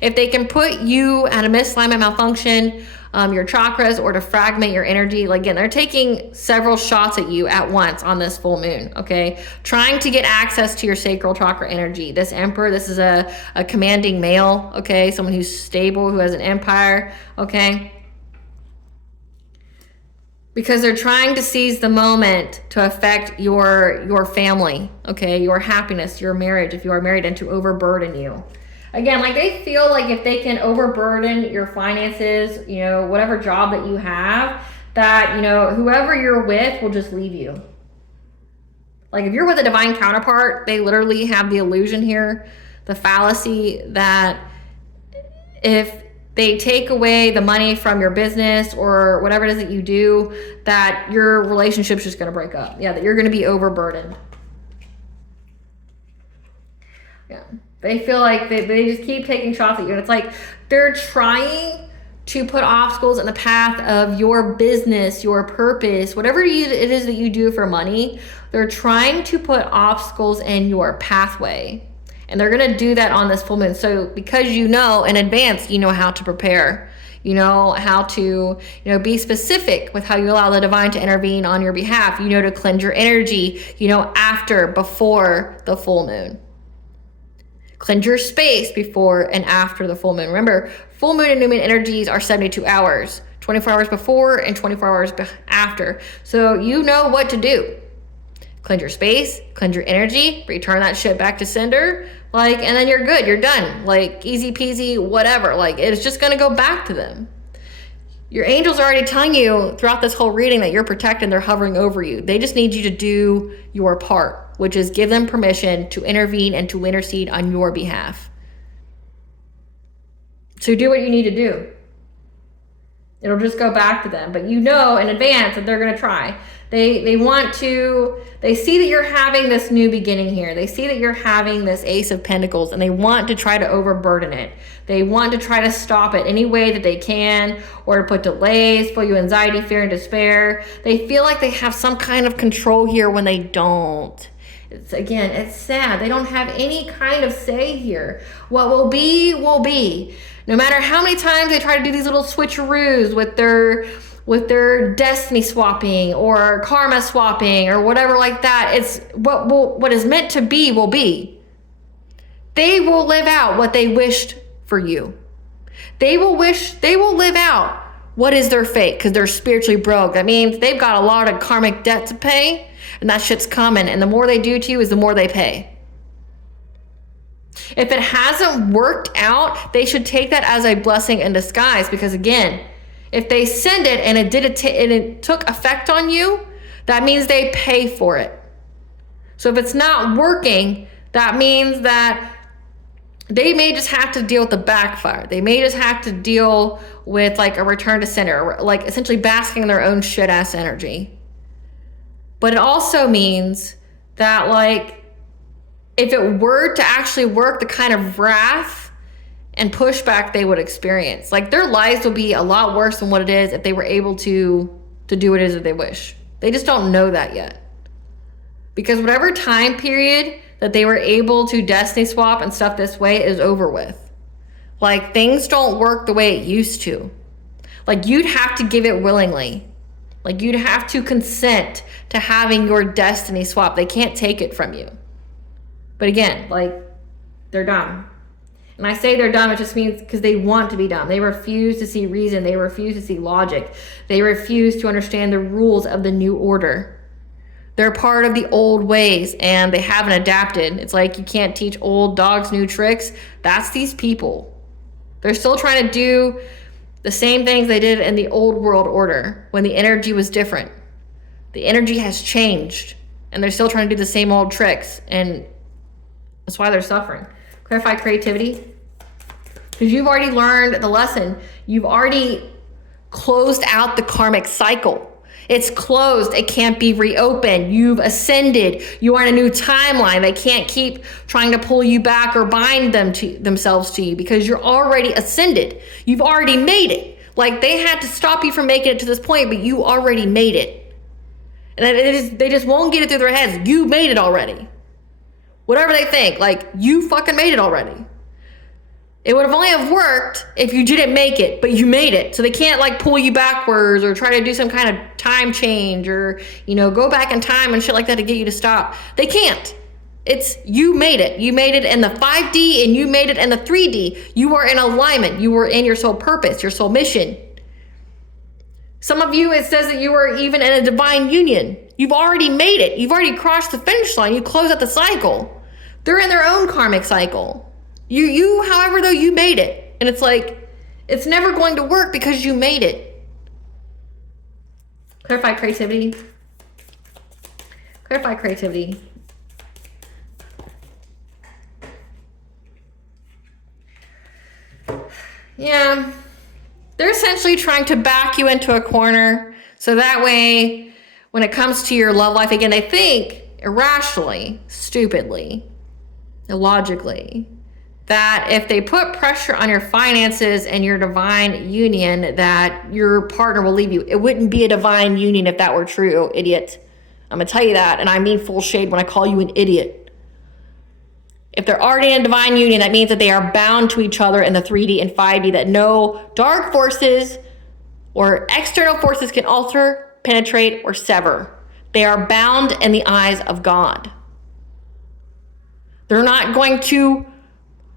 If they can put you at a misalignment, malfunction, your chakras, or to fragment your energy, like again, they're taking several shots at you at once on this full moon, okay? Trying to get access to your sacral chakra energy. This emperor, this is a commanding male, okay? Someone who's stable, who has an empire, okay? Because they're trying to seize the moment to affect your family, okay? Your happiness, your marriage, if you are married, and to overburden you. Again, like they feel like if they can overburden your finances, whatever job that you have, that, whoever you're with will just leave you. Like if you're with a divine counterpart, they literally have the illusion here, the fallacy that if they take away the money from your business or whatever it is that you do, that your relationship's just going to break up. Yeah, that you're going to be overburdened. Yeah. They feel like they just keep taking shots at you. And it's like they're trying to put obstacles in the path of your business, your purpose, whatever it is that you do for money. They're trying to put obstacles in your pathway. And they're going to do that on this full moon. So because you know in advance, you know how to prepare. You know how to, be specific with how you allow the divine to intervene on your behalf. You know to cleanse your energy, after, before the full moon. Cleanse your space before and after the full moon. Remember, full moon and new moon energies are 72 hours, 24 hours before and 24 hours after. So you know what to do. Cleanse your space, cleanse your energy, return that shit back to sender, and then you're good, you're done. Easy peasy, whatever. It's just gonna go back to them. Your angels are already telling you throughout this whole reading that you're protected and they're hovering over you. They just need you to do your part, which is give them permission to intervene and to intercede on your behalf. So do what you need to do. It'll just go back to them. But in advance that they're going to try. They see that you're having this new beginning here. They see that you're having this Ace of Pentacles, and they want to try to overburden it. They want to try to stop it any way that they can, or to put delays, fill you anxiety, fear, and despair. They feel like they have some kind of control here when they don't. It's sad. They don't have any kind of say here. What will be, will be. No matter how many times they try to do these little switcheroos with their destiny swapping or karma swapping or whatever like that, it's what is meant to be will be. They will live out what they wished for you. They will live out what is their fate, because they're spiritually broke. That means they've got a lot of karmic debt to pay, and that shit's coming. And the more they do to you is the more they pay. If it hasn't worked out, they should take that as a blessing in disguise, because again, if they send it and it took effect on you, that means they pay for it. So if it's not working, that means that they may just have to deal with the backfire. They may just have to deal with a return to sender, essentially basking in their own shit ass energy. But it also means that if it were to actually work, the kind of wrath and pushback they would experience, their lives would be a lot worse than what it is if they were able to do what it is that they wish. They just don't know that yet. Because whatever time period that they were able to destiny swap and stuff this way is over with. Things don't work the way it used to. You'd have to give it willingly. You'd have to consent to having your destiny swap. They can't take it from you. But again, they're dumb. And I say they're dumb, it just means because they want to be dumb. They refuse to see reason. They refuse to see logic. They refuse to understand the rules of the new order. They're part of the old ways and they haven't adapted. It's you can't teach old dogs new tricks. That's these people. They're still trying to do the same things they did in the old world order when the energy was different. The energy has changed and they're still trying to do the same old tricks, and that's why they're suffering. Clarify creativity. Because you've already learned the lesson. You've already closed out the karmic cycle. It's closed. It can't be reopened. You've ascended. You are in a new timeline. They can't keep trying to pull you back or bind themselves to you, because you're already ascended. You've already made it. They had to stop you from making it to this point, but you already made it. And they just won't get it through their heads. You made it already. Whatever they think, you fucking made it already. It would have only have worked if you didn't make it, but you made it. So they can't pull you backwards or try to do some kind of time change or, go back in time and shit like that to get you to stop. They can't. It's you made it. You made it in the 5D and you made it in the 3D. You are in alignment. You were in your soul purpose, your soul mission. Some of you, it says that you are even in a divine union. You've already made it. You've already crossed the finish line. You close out the cycle. They're in their own karmic cycle. You, however, though, you made it. And it's it's never going to work because you made it. Clarify creativity. Clarify creativity. Yeah. They're essentially trying to back you into a corner. So that way, when it comes to your love life, again, they think irrationally, stupidly, illogically, that if they put pressure on your finances and your divine union, that your partner will leave you. It wouldn't be a divine union if that were true, idiot. I'm going to tell you that, and I mean full shade when I call you an idiot. If they're already in a divine union, that means that they are bound to each other in the 3D and 5D, that no dark forces or external forces can alter, penetrate, or sever. They are bound in the eyes of God. They're not going to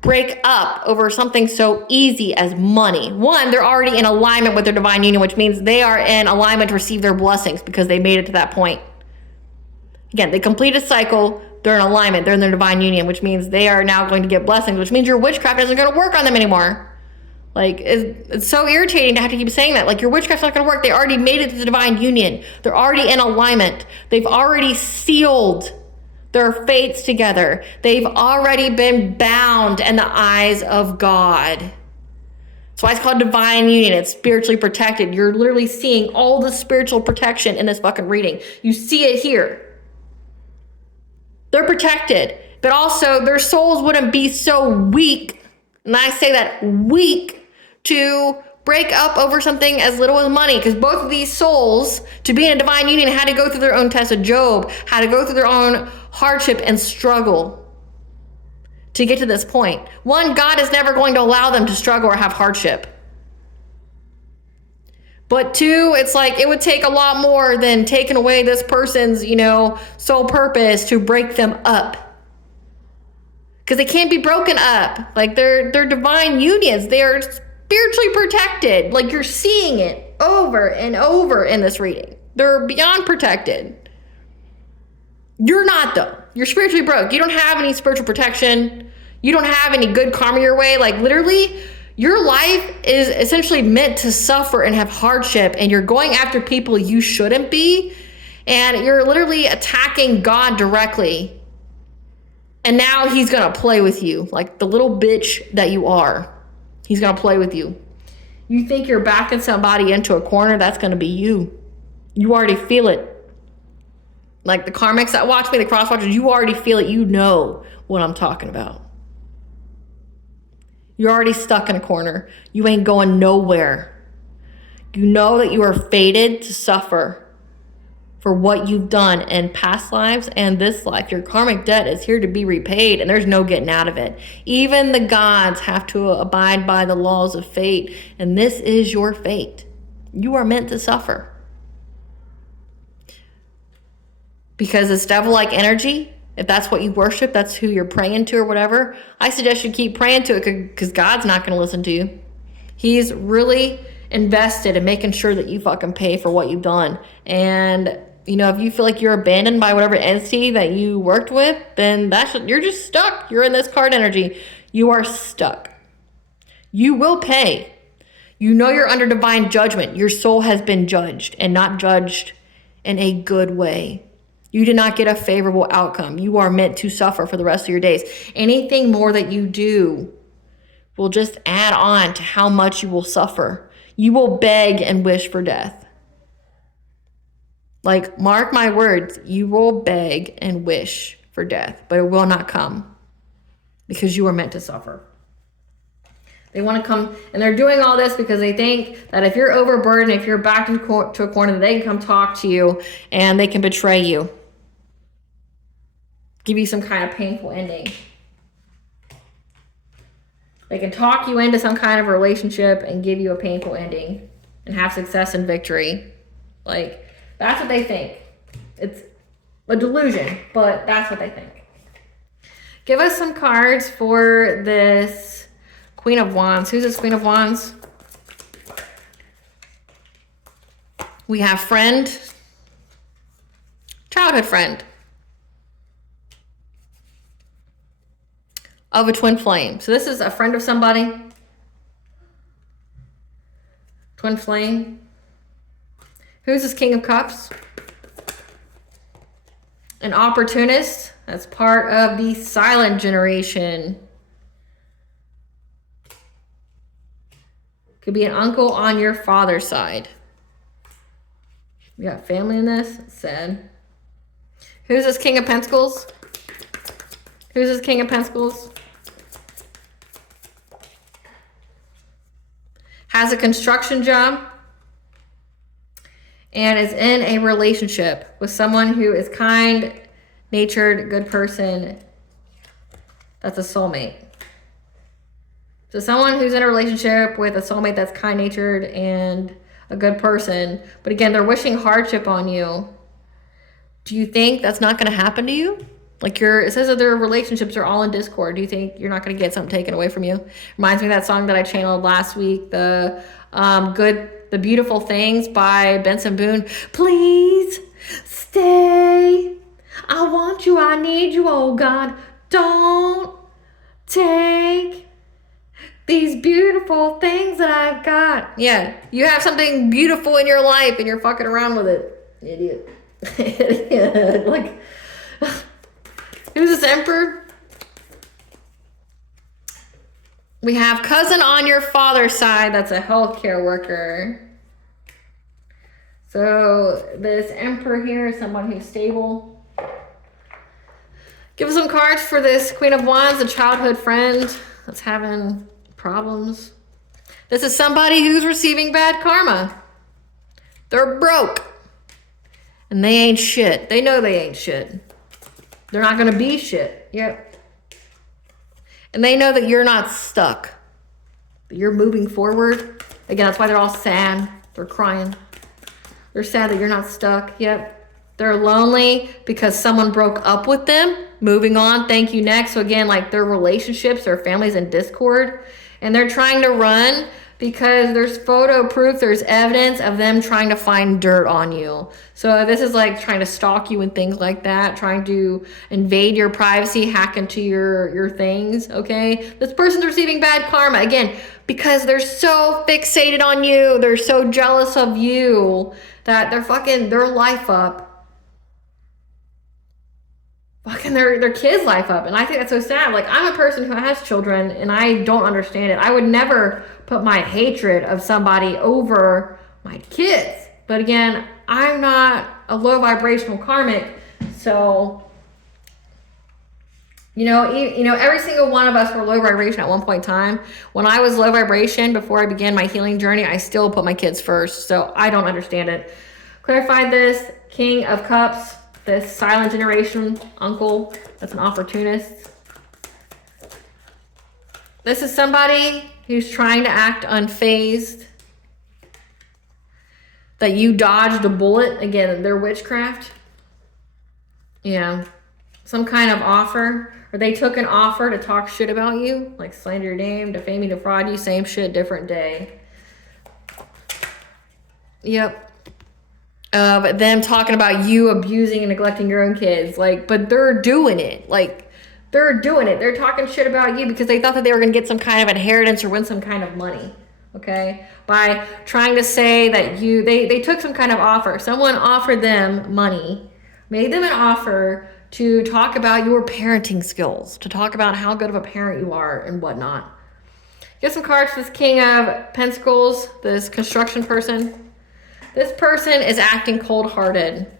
break up over something so easy as money. One, they're already in alignment with their divine union, which means they are in alignment to receive their blessings because they made it to that point. Again, they complete a cycle, they're in alignment, they're in their divine union, which means they are now going to get blessings, which means your witchcraft isn't going to work on them anymore. Like, it's so irritating to have to keep saying that. Like, your witchcraft's not going to work. They already made it to the divine union. They're already in alignment. They've already sealed their fates together. They've already been bound in the eyes of God. That's why it's called divine union. It's spiritually protected. You're literally seeing all the spiritual protection in this fucking reading. You see it here. They're protected, but also their souls wouldn't be so weak, and I say that weak, to break up over something as little as money, because both of these souls, to be in a divine union, had to go through their own test of Job, had to go through their own hardship and struggle to get to this point. One, God is never going to allow them to struggle or have hardship. But two, it's like it would take a lot more than taking away this person's, sole purpose to break them up. Because they can't be broken up. Like, they're divine unions. They are spiritually protected. Like, you're seeing it over and over in this reading. They're beyond protected. You're not, though. You're spiritually broke. You don't have any spiritual protection. You don't have any good karma your way. Like, literally, your life is essentially meant to suffer and have hardship, and you're going after people you shouldn't be, and you're literally attacking God directly. And now he's going to play with you like the little bitch that you are. He's going to play with you. You think you're backing somebody into a corner, that's going to be you. You already feel it. Like the karmics that watch me, the cross watchers, you already feel it. You know what I'm talking about. You're already stuck in a corner. You ain't going nowhere. You know that you are fated to suffer for what you've done in past lives and this life. Your karmic debt is here to be repaid, and there's no getting out of it. Even the gods have to abide by the laws of fate, and this is your fate. You are meant to suffer. Because this devil-like energy, if that's what you worship, that's who you're praying to or whatever, I suggest you keep praying to it, because God's not going to listen to you. He's really invested in making sure that you fucking pay for what you've done. And if you feel like you're abandoned by whatever entity that you worked with, then you're just stuck. You're in this card energy. You are stuck. You will pay. You're under divine judgment. Your soul has been judged, and not judged in a good way. You did not get a favorable outcome. You are meant to suffer for the rest of your days. Anything more that you do will just add on to how much you will suffer. You will beg and wish for death. Like, mark my words, you will beg and wish for death, but it will not come, because you are meant to suffer. They want to come, and they're doing all this because they think that if you're overburdened, if you're backed to a corner, that they can come talk to you and they can betray you. Give you some kind of painful ending. They can talk you into some kind of relationship and give you a painful ending and have success and victory. Like, that's what they think. It's a delusion, but that's what they think. Give us some cards for this Queen of Wands. Who's this Queen of Wands? We have friend, childhood friend of a twin flame. So this is a friend of somebody. Twin flame. Who's this King of Cups? An opportunist. That's part of the silent generation. Could be an uncle on your father's side. We got family in this. It's sad. Who's this King of Pentacles? Who's this King of Pentacles? has a construction job, and is in a relationship with someone who is kind-natured, good person. That's a soulmate. So someone who's in a relationship with a soulmate that's kind-natured and a good person, but again, they're wishing hardship on you. Do you think that's not going to happen to you? Like it says that their relationships are all in discord. Do you think you're not going to get something taken away from you? Reminds me of that song that I channeled last week, the Beautiful Things by Benson Boone. Please stay. I want you. I need you. Oh God, don't take these beautiful things that I've got. Yeah, you have something beautiful in your life and you're fucking around with it. Idiot. Idiot. Like, who's this emperor? We have cousin on your father's side. That's a healthcare worker. So this emperor here is someone who's stable. Give us some cards for this Queen of Wands, a childhood friend that's having problems. This is somebody who's receiving bad karma. They're broke. And they ain't shit. They know they ain't shit. They're not going to be shit. Yep. And they know that you're not stuck. That you're moving forward. Again, that's why they're all sad. They're crying. They're sad that you're not stuck. Yep. They're lonely because someone broke up with them. Moving on. Thank you. Next. So again, like their relationships, their families in discord. And they're trying to run because there's photo proof, there's evidence of them trying to find dirt on you. So this is like trying to stalk you and things like that, trying to invade your privacy, hack into your things, okay? This person's receiving bad karma, again, because they're so fixated on you, they're so jealous of you, that they're fucking their life up. Fucking their kids' life up. And I think that's so sad. Like, I'm a person who has children and I don't understand it. I would never put my hatred of somebody over my kids. But again, I'm not a low vibrational karmic. So, you know, every single one of us were low vibration at one point in time. When I was low vibration before I began my healing journey, I still put my kids first. So I don't understand it. Clarified this, King of Cups. This silent generation uncle that's an opportunist. This is somebody who's trying to act unfazed. That you dodged a bullet. Again, they're witchcraft. Yeah. Some kind of offer. Or they took an offer to talk shit about you. Like slander your name, defame you, defraud you. Same shit, different day. Yep. Of them talking about you abusing and neglecting your own kids. Like, but they're doing it. Like, they're doing it. They're talking shit about you because they thought that they were going to get some kind of inheritance or win some kind of money. Okay? By trying to say that they took some kind of offer. Someone offered them money, made them an offer to talk about your parenting skills, to talk about how good of a parent you are and whatnot. Get some cards for this King of Pentacles, this construction person. This person is acting cold-hearted.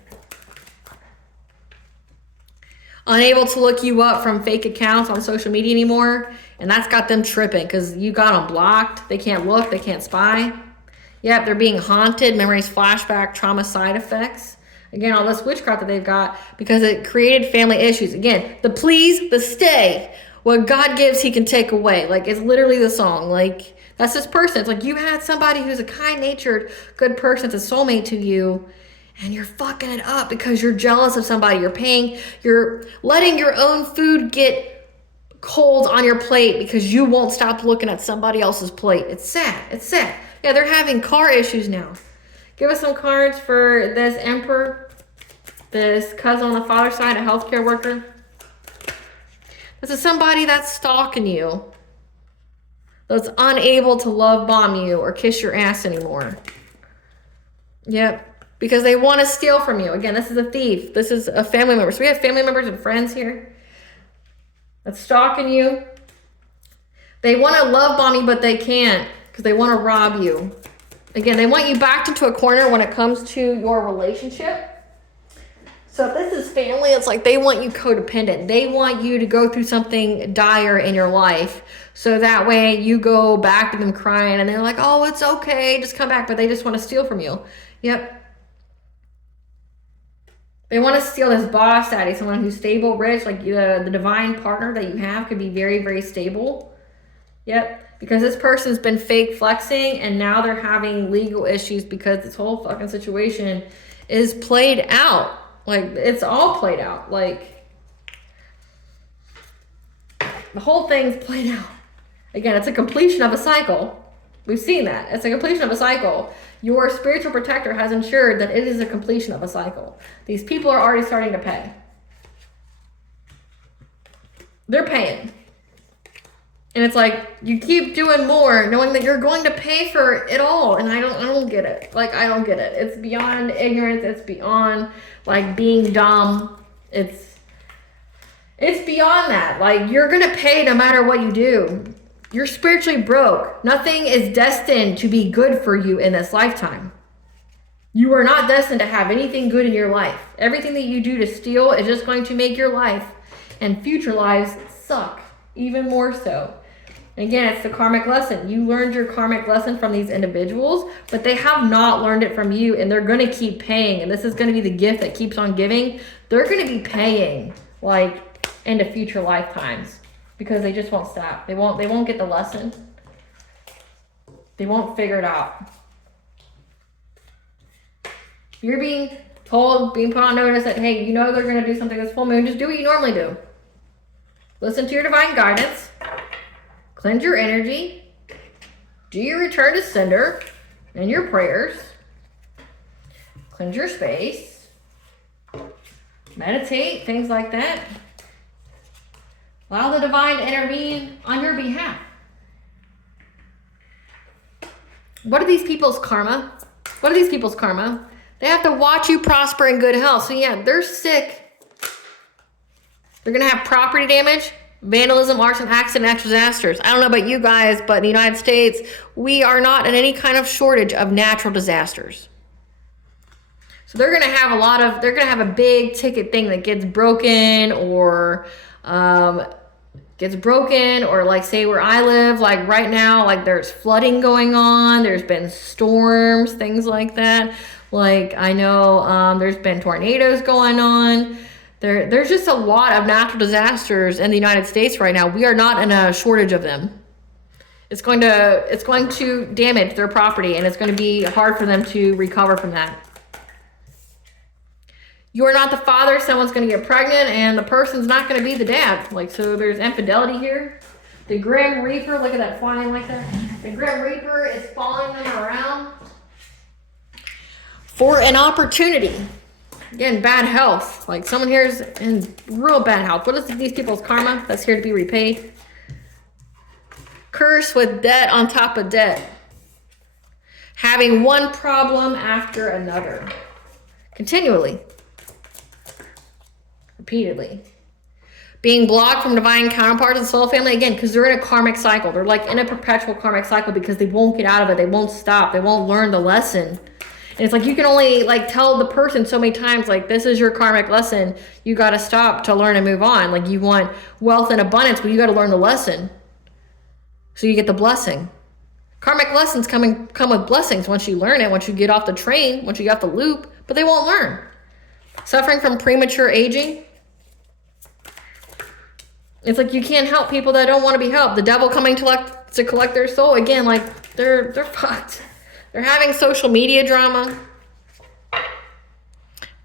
Unable to look you up from fake accounts on social media anymore. And that's got them tripping because you got them blocked. They can't look. They can't spy. Yep, they're being haunted. Memories, flashback, trauma side effects. Again, all this witchcraft that they've got because it created family issues. Again, the please, the stay. What God gives, he can take away. Like, it's literally the song. Like, that's this person. It's like you had somebody who's a kind-natured, good person. It's a soulmate to you. And you're fucking it up because you're jealous of somebody. You're letting your own food get cold on your plate because you won't stop looking at somebody else's plate. It's sad. It's sad. Yeah, they're having car issues now. Give us some cards for this emperor. This cousin on the father's side, a healthcare worker. This is somebody that's stalking you. That's unable to love bomb you or kiss your ass anymore. Yep. Because they want to steal from you. Again, this is a thief. This is a family member. So we have family members and friends here that's stalking you. They want to love bomb you, but they can't because they want to rob you. Again, they want you backed into a corner when it comes to your relationship. So if this is family, it's like they want you codependent. They want you to go through something dire in your life. So that way you go back to them crying and they're like, oh, it's okay, just come back. But they just want to steal from you. Yep. They want to steal this boss daddy, someone who's stable, rich, like the divine partner that you have could be very, very stable. Yep. Because this person's been fake flexing and now they're having legal issues because this whole fucking situation is played out. Like, it's all played out. Like, the whole thing's played out. Again, it's a completion of a cycle. We've seen that. It's a completion of a cycle. Your spiritual protector has ensured that it is a completion of a cycle. These people are already starting to pay. They're paying. And it's like, you keep doing more, knowing that you're going to pay for it all. And I don't get it. Like, I don't get it. It's beyond ignorance. It's beyond, like, being dumb. It's beyond that. Like, you're going to pay no matter what you do. You're spiritually broke. Nothing is destined to be good for you in this lifetime. You are not destined to have anything good in your life. Everything that you do to steal is just going to make your life and future lives suck even more so. Again, it's the karmic lesson. You learned your karmic lesson from these individuals, but they have not learned it from you, and they're going to keep paying. And this is going to be the gift that keeps on giving. They're going to be paying, like, into future lifetimes because they just won't stop. They won't get the lesson. They won't figure it out. You're being told, being put on notice that, hey, you know they're going to do something this full moon. Just do what you normally do. Listen to your divine guidance. Cleanse your energy. Do your return to sender and your prayers. Cleanse your space. Meditate, things like that. Allow the divine to intervene on your behalf. What are these people's karma? What are these people's karma? They have to watch you prosper in good health. So yeah, they're sick. They're going to have property damage, vandalism, arson, accident, natural disasters. I don't know about you guys, but in the United States, we are not in any kind of shortage of natural disasters. So they're going to have they're going to have a big ticket thing that gets broken or like say where I live, like right now, like there's flooding going on. There's been storms, things like that. Like I know there's been tornadoes going on. There's just a lot of natural disasters in the United States right now. We are not in a shortage of them. It's going to damage their property, and it's going to be hard for them to recover from that. You are not the father. Someone's going to get pregnant, and the person's not going to be the dad. Like, so there's infidelity here. The Grim Reaper, look at that flying like that. The Grim Reaper is following them around for an opportunity. Again, bad health. Like someone here is in real bad health. What is these people's karma that's here to be repaid? Curse with debt on top of debt. Having one problem after another. Continually. Repeatedly. Being blocked from divine counterparts and soul family. Again, because they're in a karmic cycle. They're like in a perpetual karmic cycle because they won't get out of it. They won't stop. They won't learn the lesson. And it's like you can only like tell the person so many times, like, this is your karmic lesson. You got to stop to learn and move on. Like you want wealth and abundance, but you got to learn the lesson. So you get the blessing. Karmic lessons come with blessings once you learn it, once you get off the train, once you get off the loop, but they won't learn. Suffering from premature aging. It's like you can't help people that don't want to be helped. The devil coming to collect their soul. Again, like they're fucked. They're having social media drama.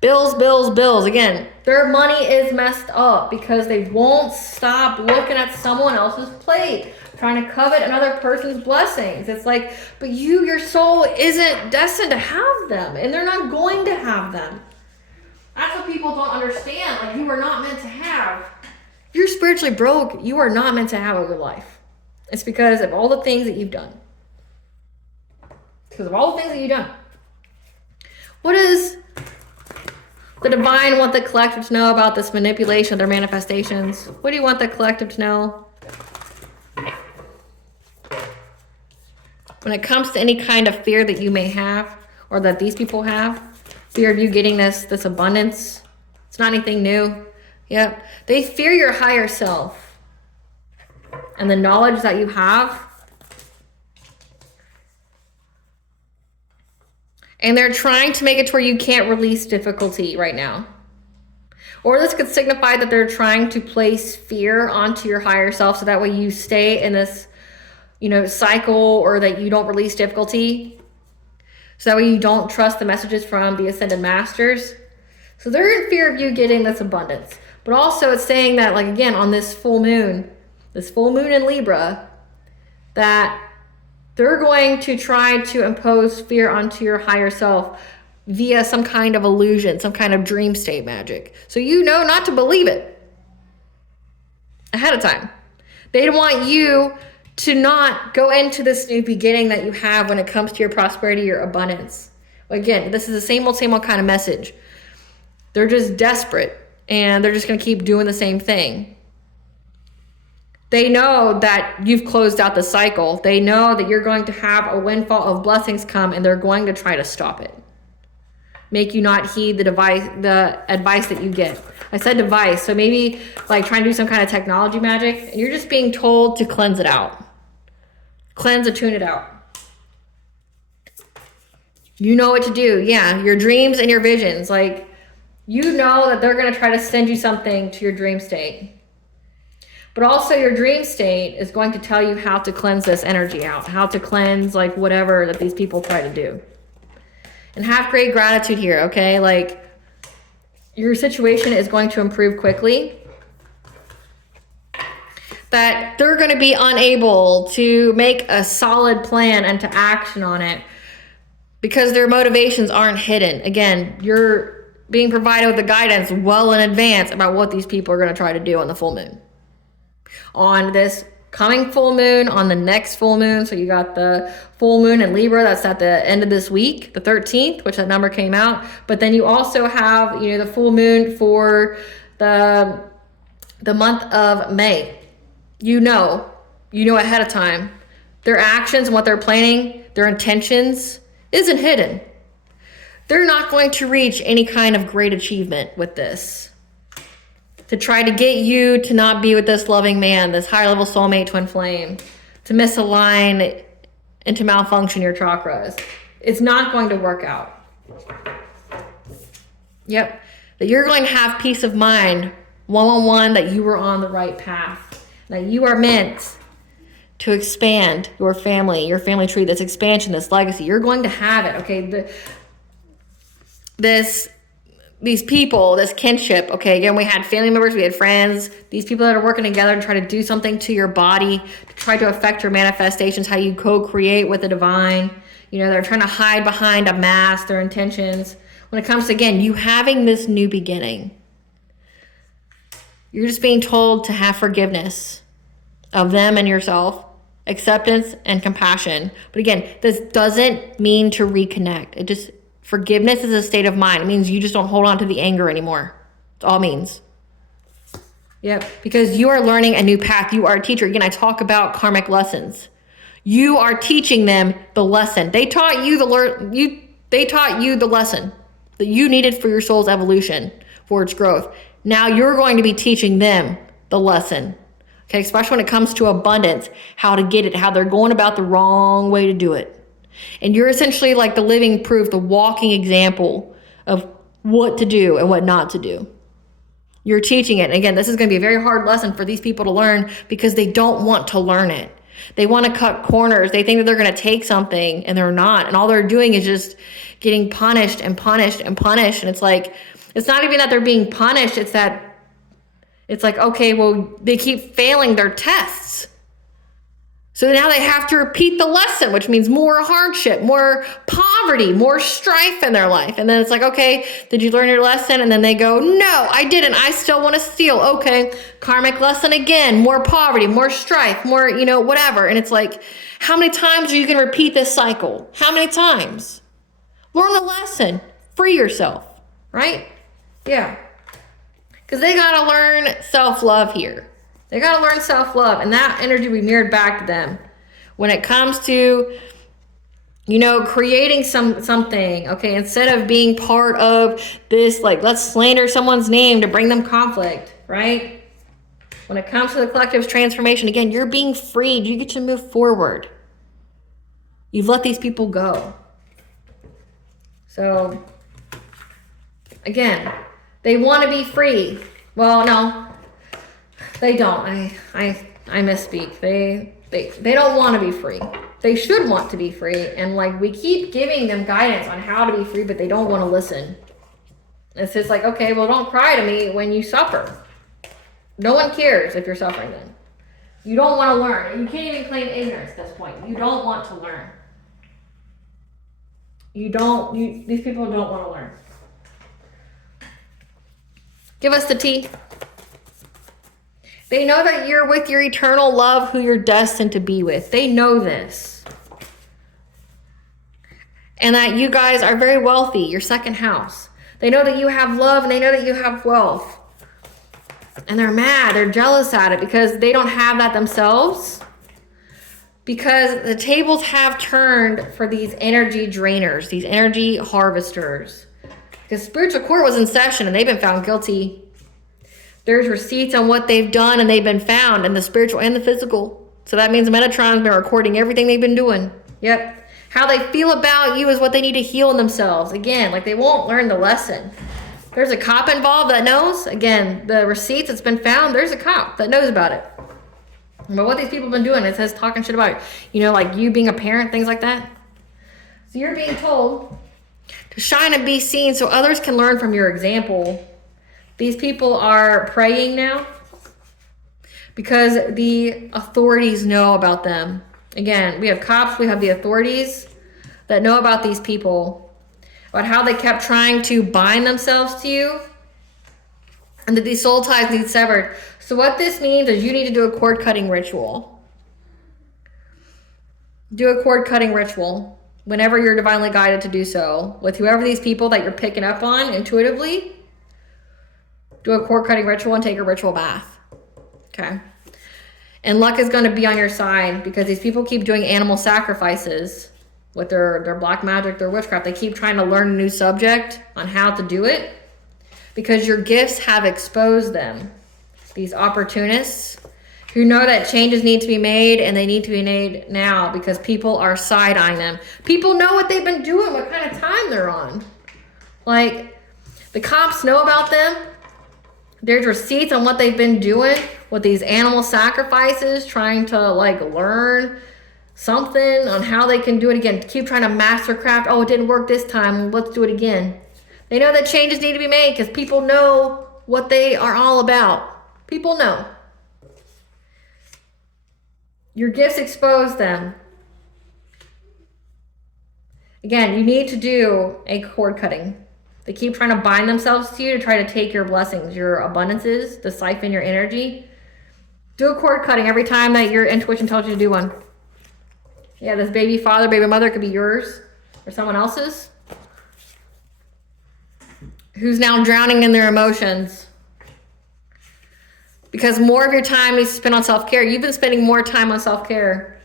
Bills, bills, bills. Again, their money is messed up because they won't stop looking at someone else's plate, trying to covet another person's blessings. It's like, but your soul isn't destined to have them, and they're not going to have them. That's what people don't understand. Like, you are not meant to have. If you're spiritually broke, you are not meant to have a good life. It's because of all the things that you've done. Because of all the things that you've done. What does the divine want the collective to know about this manipulation of their manifestations? What do you want the collective to know? When it comes to any kind of fear that you may have, or that these people have, fear of you getting this abundance, It's not anything new. Yep. They fear your higher self and the knowledge that you have. And they're trying to make it to where you can't release difficulty right now. Or this could signify that they're trying to place fear onto your higher self so that way you stay in this, cycle, or that you don't release difficulty. So that way you don't trust the messages from the Ascended Masters. So they're in fear of you getting this abundance. But also it's saying that, like, again, on this full moon in Libra, that they're going to try to impose fear onto your higher self via some kind of illusion, some kind of dream state magic. So you know not to believe it ahead of time. They want you to not go into this new beginning that you have when it comes to your prosperity, your abundance. Again, this is the same old kind of message. They're just desperate and they're just going to keep doing the same thing. They know that you've closed out the cycle. They know that you're going to have a windfall of blessings come, and they're going to try to stop it. Make you not heed the advice that you get. I said device, so maybe like trying to do some kind of technology magic, and you're just being told to cleanse it out. Cleanse and tune it out. You know what to do. Yeah, your dreams and your visions. Like, you know that they're going to try to send you something to your dream state. But also your dream state is going to tell you how to cleanse this energy out, how to cleanse like whatever that these people try to do. And have great gratitude here, okay? Like, your situation is going to improve quickly. That they're going to be unable to make a solid plan and to action on it because their motivations aren't hidden. Again, you're being provided with the guidance well in advance about what these people are going to try to do on the full moon. On this coming full moon, on the next full moon. So you got the full moon in Libra, that's at the end of this week, the 13th, which that number came out. But then you also have, the full moon for the month of May. You know ahead of time. Their actions and what they're planning, their intentions isn't hidden. They're not going to reach any kind of great achievement with this. To try to get you to not be with this loving man, this higher level soulmate twin flame, to misalign and to malfunction your chakras. It's not going to work out. Yep. That you're going to have peace of mind, one-on-one, that you were on the right path. That you are meant to expand your family tree, this expansion, this legacy. You're going to have it, okay? These people, this kinship, okay, again, we had family members, we had friends, these people that are working together to try to do something to your body, to try to affect your manifestations, how you co-create with the divine. They're trying to hide behind a mask, their intentions. When it comes to, again, you having this new beginning, you're just being told to have forgiveness of them and yourself, acceptance and compassion. But again, this doesn't mean to reconnect. Forgiveness is a state of mind. It means you just don't hold on to the anger anymore. That's all it means. Yep. Because you are learning a new path. You are a teacher. Again, I talk about karmic lessons. You are teaching them the lesson. They taught you the lesson that you needed for your soul's evolution, for its growth. Now you're going to be teaching them the lesson. Okay, especially when it comes to abundance, how to get it, how they're going about the wrong way to do it. And you're essentially like the living proof, the walking example of what to do and what not to do. You're teaching it. And again, this is going to be a very hard lesson for these people to learn because they don't want to learn it. They want to cut corners. They think that they're going to take something and they're not. And all they're doing is just getting punished and punished and punished. And it's like, it's not even that they're being punished. It's like, okay, well, they keep failing their tests. So now they have to repeat the lesson, which means more hardship, more poverty, more strife in their life. And then it's like, okay, did you learn your lesson? And then they go, no, I didn't. I still want to steal. Okay, karmic lesson again, more poverty, more strife, more, whatever. And it's like, how many times are you going to repeat this cycle? How many times? Learn the lesson. Free yourself, right? Yeah. Because they got to learn self-love here. They got to learn self-love, and that energy we mirrored back to them. When it comes to, you know, creating something, okay, instead of being part of this, like, let's slander someone's name to bring them conflict, right? When it comes to the collective's transformation, again, you're being freed. You get to move forward. You've let these people go. So, again, they want to be free. Well, no, they don't. I misspeak. They don't want to be free. They should want to be free. And like, we keep giving them guidance on how to be free, but they don't want to listen. It's just like, okay, well, don't cry to me when you suffer. No one cares if you're suffering then. You don't want to learn. You can't even claim ignorance at this point. You don't want to learn. These people don't want to learn. Give us the tea. They know that you're with your eternal love who you're destined to be with. They know this. And that you guys are very wealthy, your second house. They know that you have love and they know that you have wealth. And they're mad, they're jealous at it because they don't have that themselves. Because the tables have turned for these energy drainers, these energy harvesters. Because spiritual court was in session and they've been found guilty. There's receipts on what they've done and they've been found in the spiritual and the physical. So that means Metatron's been recording everything they've been doing. Yep. How they feel about you is what they need to heal in themselves. Again, like they won't learn the lesson. There's a cop involved that knows. Again, the receipts that's been found, there's a cop that knows about it. But what these people have been doing, it says talking shit about, you know, like you being a parent, things like that. So you're being told to shine and be seen so others can learn from your example. These people are praying now because the authorities know about them. Again, we have cops, we have the authorities that know about these people, about how they kept trying to bind themselves to you, and that these soul ties need severed. So what this means is you need to do a cord cutting ritual. Do a cord cutting ritual whenever you're divinely guided to do so with whoever these people that you're picking up on intuitively. Do a cord cutting ritual and take a ritual bath. Okay. And luck is going to be on your side because these people keep doing animal sacrifices with their black magic, their witchcraft. They keep trying to learn a new subject on how to do it because your gifts have exposed them. These opportunists who know that changes need to be made and they need to be made now because people are side-eyeing them. People know what they've been doing, what kind of time they're on. Like, the cops know about them. There's receipts on what they've been doing with these animal sacrifices, trying to like learn something on how they can do it again. Keep trying to mastercraft. Oh, it didn't work this time. Let's do it again. They know that changes need to be made because people know what they are all about. People know. Your gifts expose them. Again, you need to do a cord cutting. They keep trying to bind themselves to you to try to take your blessings, your abundances, to siphon your energy. Do a cord cutting every time that your intuition tells you to do one. Yeah, this baby father, baby mother could be yours or someone else's. Who's now drowning in their emotions. Because more of your time needs to spend on self-care. You've been spending more time on self-care.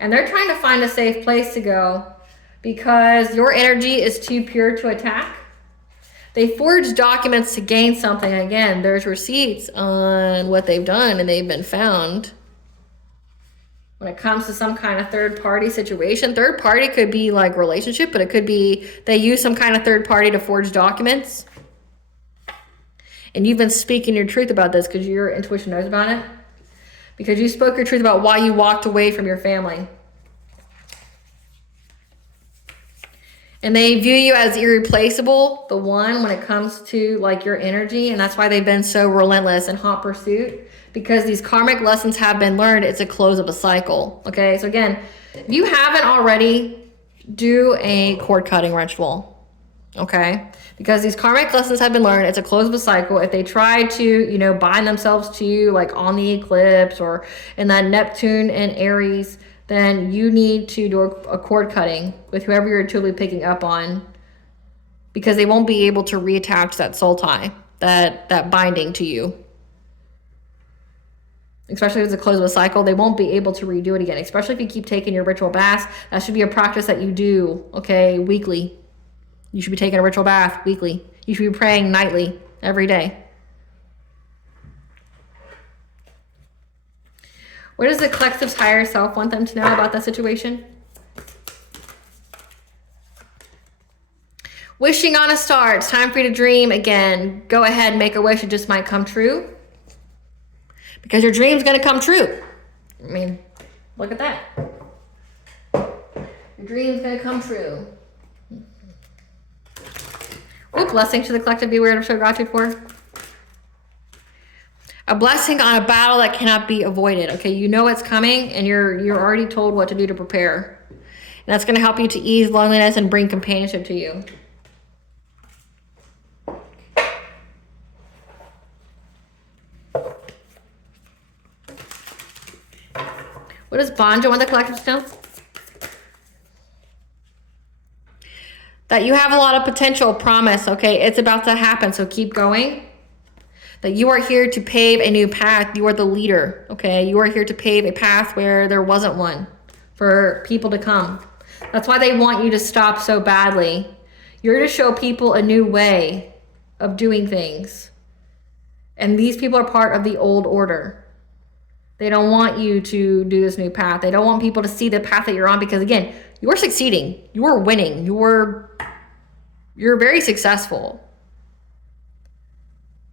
And they're trying to find a safe place to go because your energy is too pure to attack. They forged documents to gain something. Again, there's receipts on what they've done and they've been found. When it comes to some kind of third party situation, third party could be like relationship, but it could be they use some kind of third party to forge documents. And you've been speaking your truth about this because your intuition knows about it. Because you spoke your truth about why you walked away from your family. And they view you as irreplaceable, the one, when it comes to like your energy. And that's why they've been so relentless and hot pursuit. Because these karmic lessons have been learned. It's a close of a cycle. Okay, so again, if you haven't already, do a cord cutting ritual. Okay, because these karmic lessons have been learned. It's a close of a cycle. If they try to, you know, bind themselves to you like on the eclipse or in that Neptune and Aries, then you need to do a cord cutting with whoever you're intuitively picking up on, because they won't be able to reattach that soul tie, that binding to you. Especially if it's a close of a cycle, they won't be able to redo it again. Especially if you keep taking your ritual baths. That should be a practice that you do, okay, weekly. You should be taking a ritual bath weekly. You should be praying nightly, every day. What does the collective's higher self want them to know about that situation? Wishing on a star. It's time for you to dream again. Go ahead, make a wish. It just might come true. Because your dream's going to come true. I mean, look at that. Your dream's going to come true. Ooh, blessing to the collective. Be aware of show gratitude for. A blessing on a battle that cannot be avoided. Okay, you know it's coming and you're already told what to do to prepare. And that's going to help you to ease loneliness and bring companionship to you. What does Bonjo want the collective to know? That you have a lot of potential, promise, okay? It's about to happen, so keep going. That you are here to pave a new path. You are the leader, okay? You are here to pave a path where there wasn't one for people to come. That's why they want you to stop so badly. You're to show people a new way of doing things. And these people are part of the old order. They don't want you to do this new path. They don't want people to see the path that you're on because, again, you're succeeding. You're winning. You're very successful.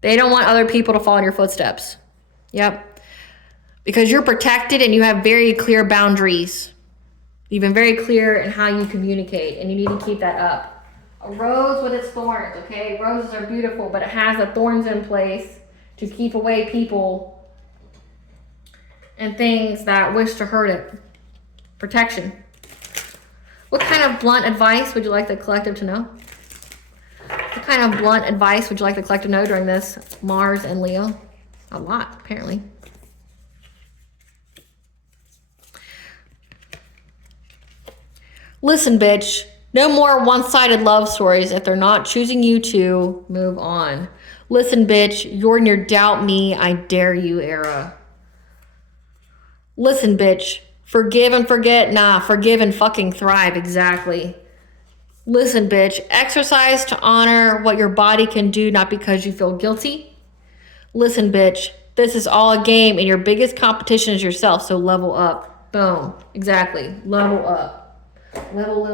They don't want other people to follow in your footsteps. Yep. Because you're protected and you have very clear boundaries. You've been very clear in how you communicate, and you need to keep that up. A rose with its thorns, okay? Roses are beautiful, but it has the thorns in place to keep away people and things that wish to hurt it. Protection. What kind of blunt advice would you like the collective to know? What kind of blunt advice would you like the collective to know during this Mars and Leo? A lot, apparently. Listen, bitch. No more one-sided love stories. If they're not choosing you to, move on. Listen, bitch. You're in your doubt me, I dare you era. Listen, bitch. Forgive and forget. Nah, forgive and fucking thrive. Exactly. Listen, bitch. Exercise to honor what your body can do, not because you feel guilty. Listen, bitch. This is all a game, and your biggest competition is yourself, so level up. Boom. Exactly. Level up. Level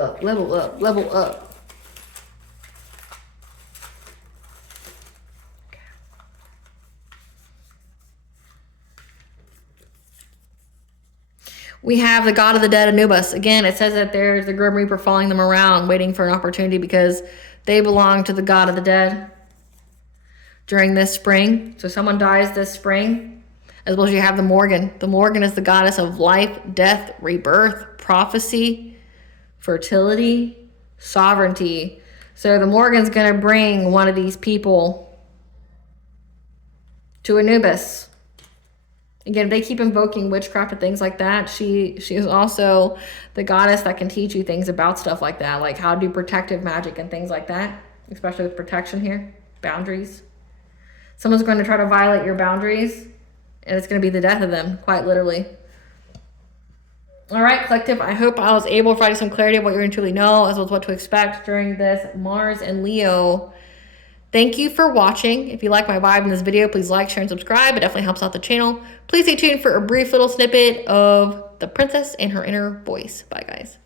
up. Level up. We have the god of the dead, Anubis. Again, it says that there's the Grim Reaper following them around, waiting for an opportunity because they belong to the god of the dead during this spring. So someone dies this spring, as well as you have the Morgan. The Morgan is the goddess of life, death, rebirth, prophecy, fertility, sovereignty. So the Morgan's going to bring one of these people to Anubis. Again, if they keep invoking witchcraft and things like that, she is also the goddess that can teach you things about stuff like that, like how to do protective magic and things like that, especially with protection here, boundaries. Someone's going to try to violate your boundaries, and it's going to be the death of them, quite literally. All right, collective, I hope I was able to provide you some clarity of what you're going to truly know, as well as what to expect during this Mars and Leo. Thank you for watching. If you like my vibe in this video, please like, share, and subscribe. It definitely helps out the channel. Please stay tuned for a brief little snippet of the princess and her inner voice. Bye, guys.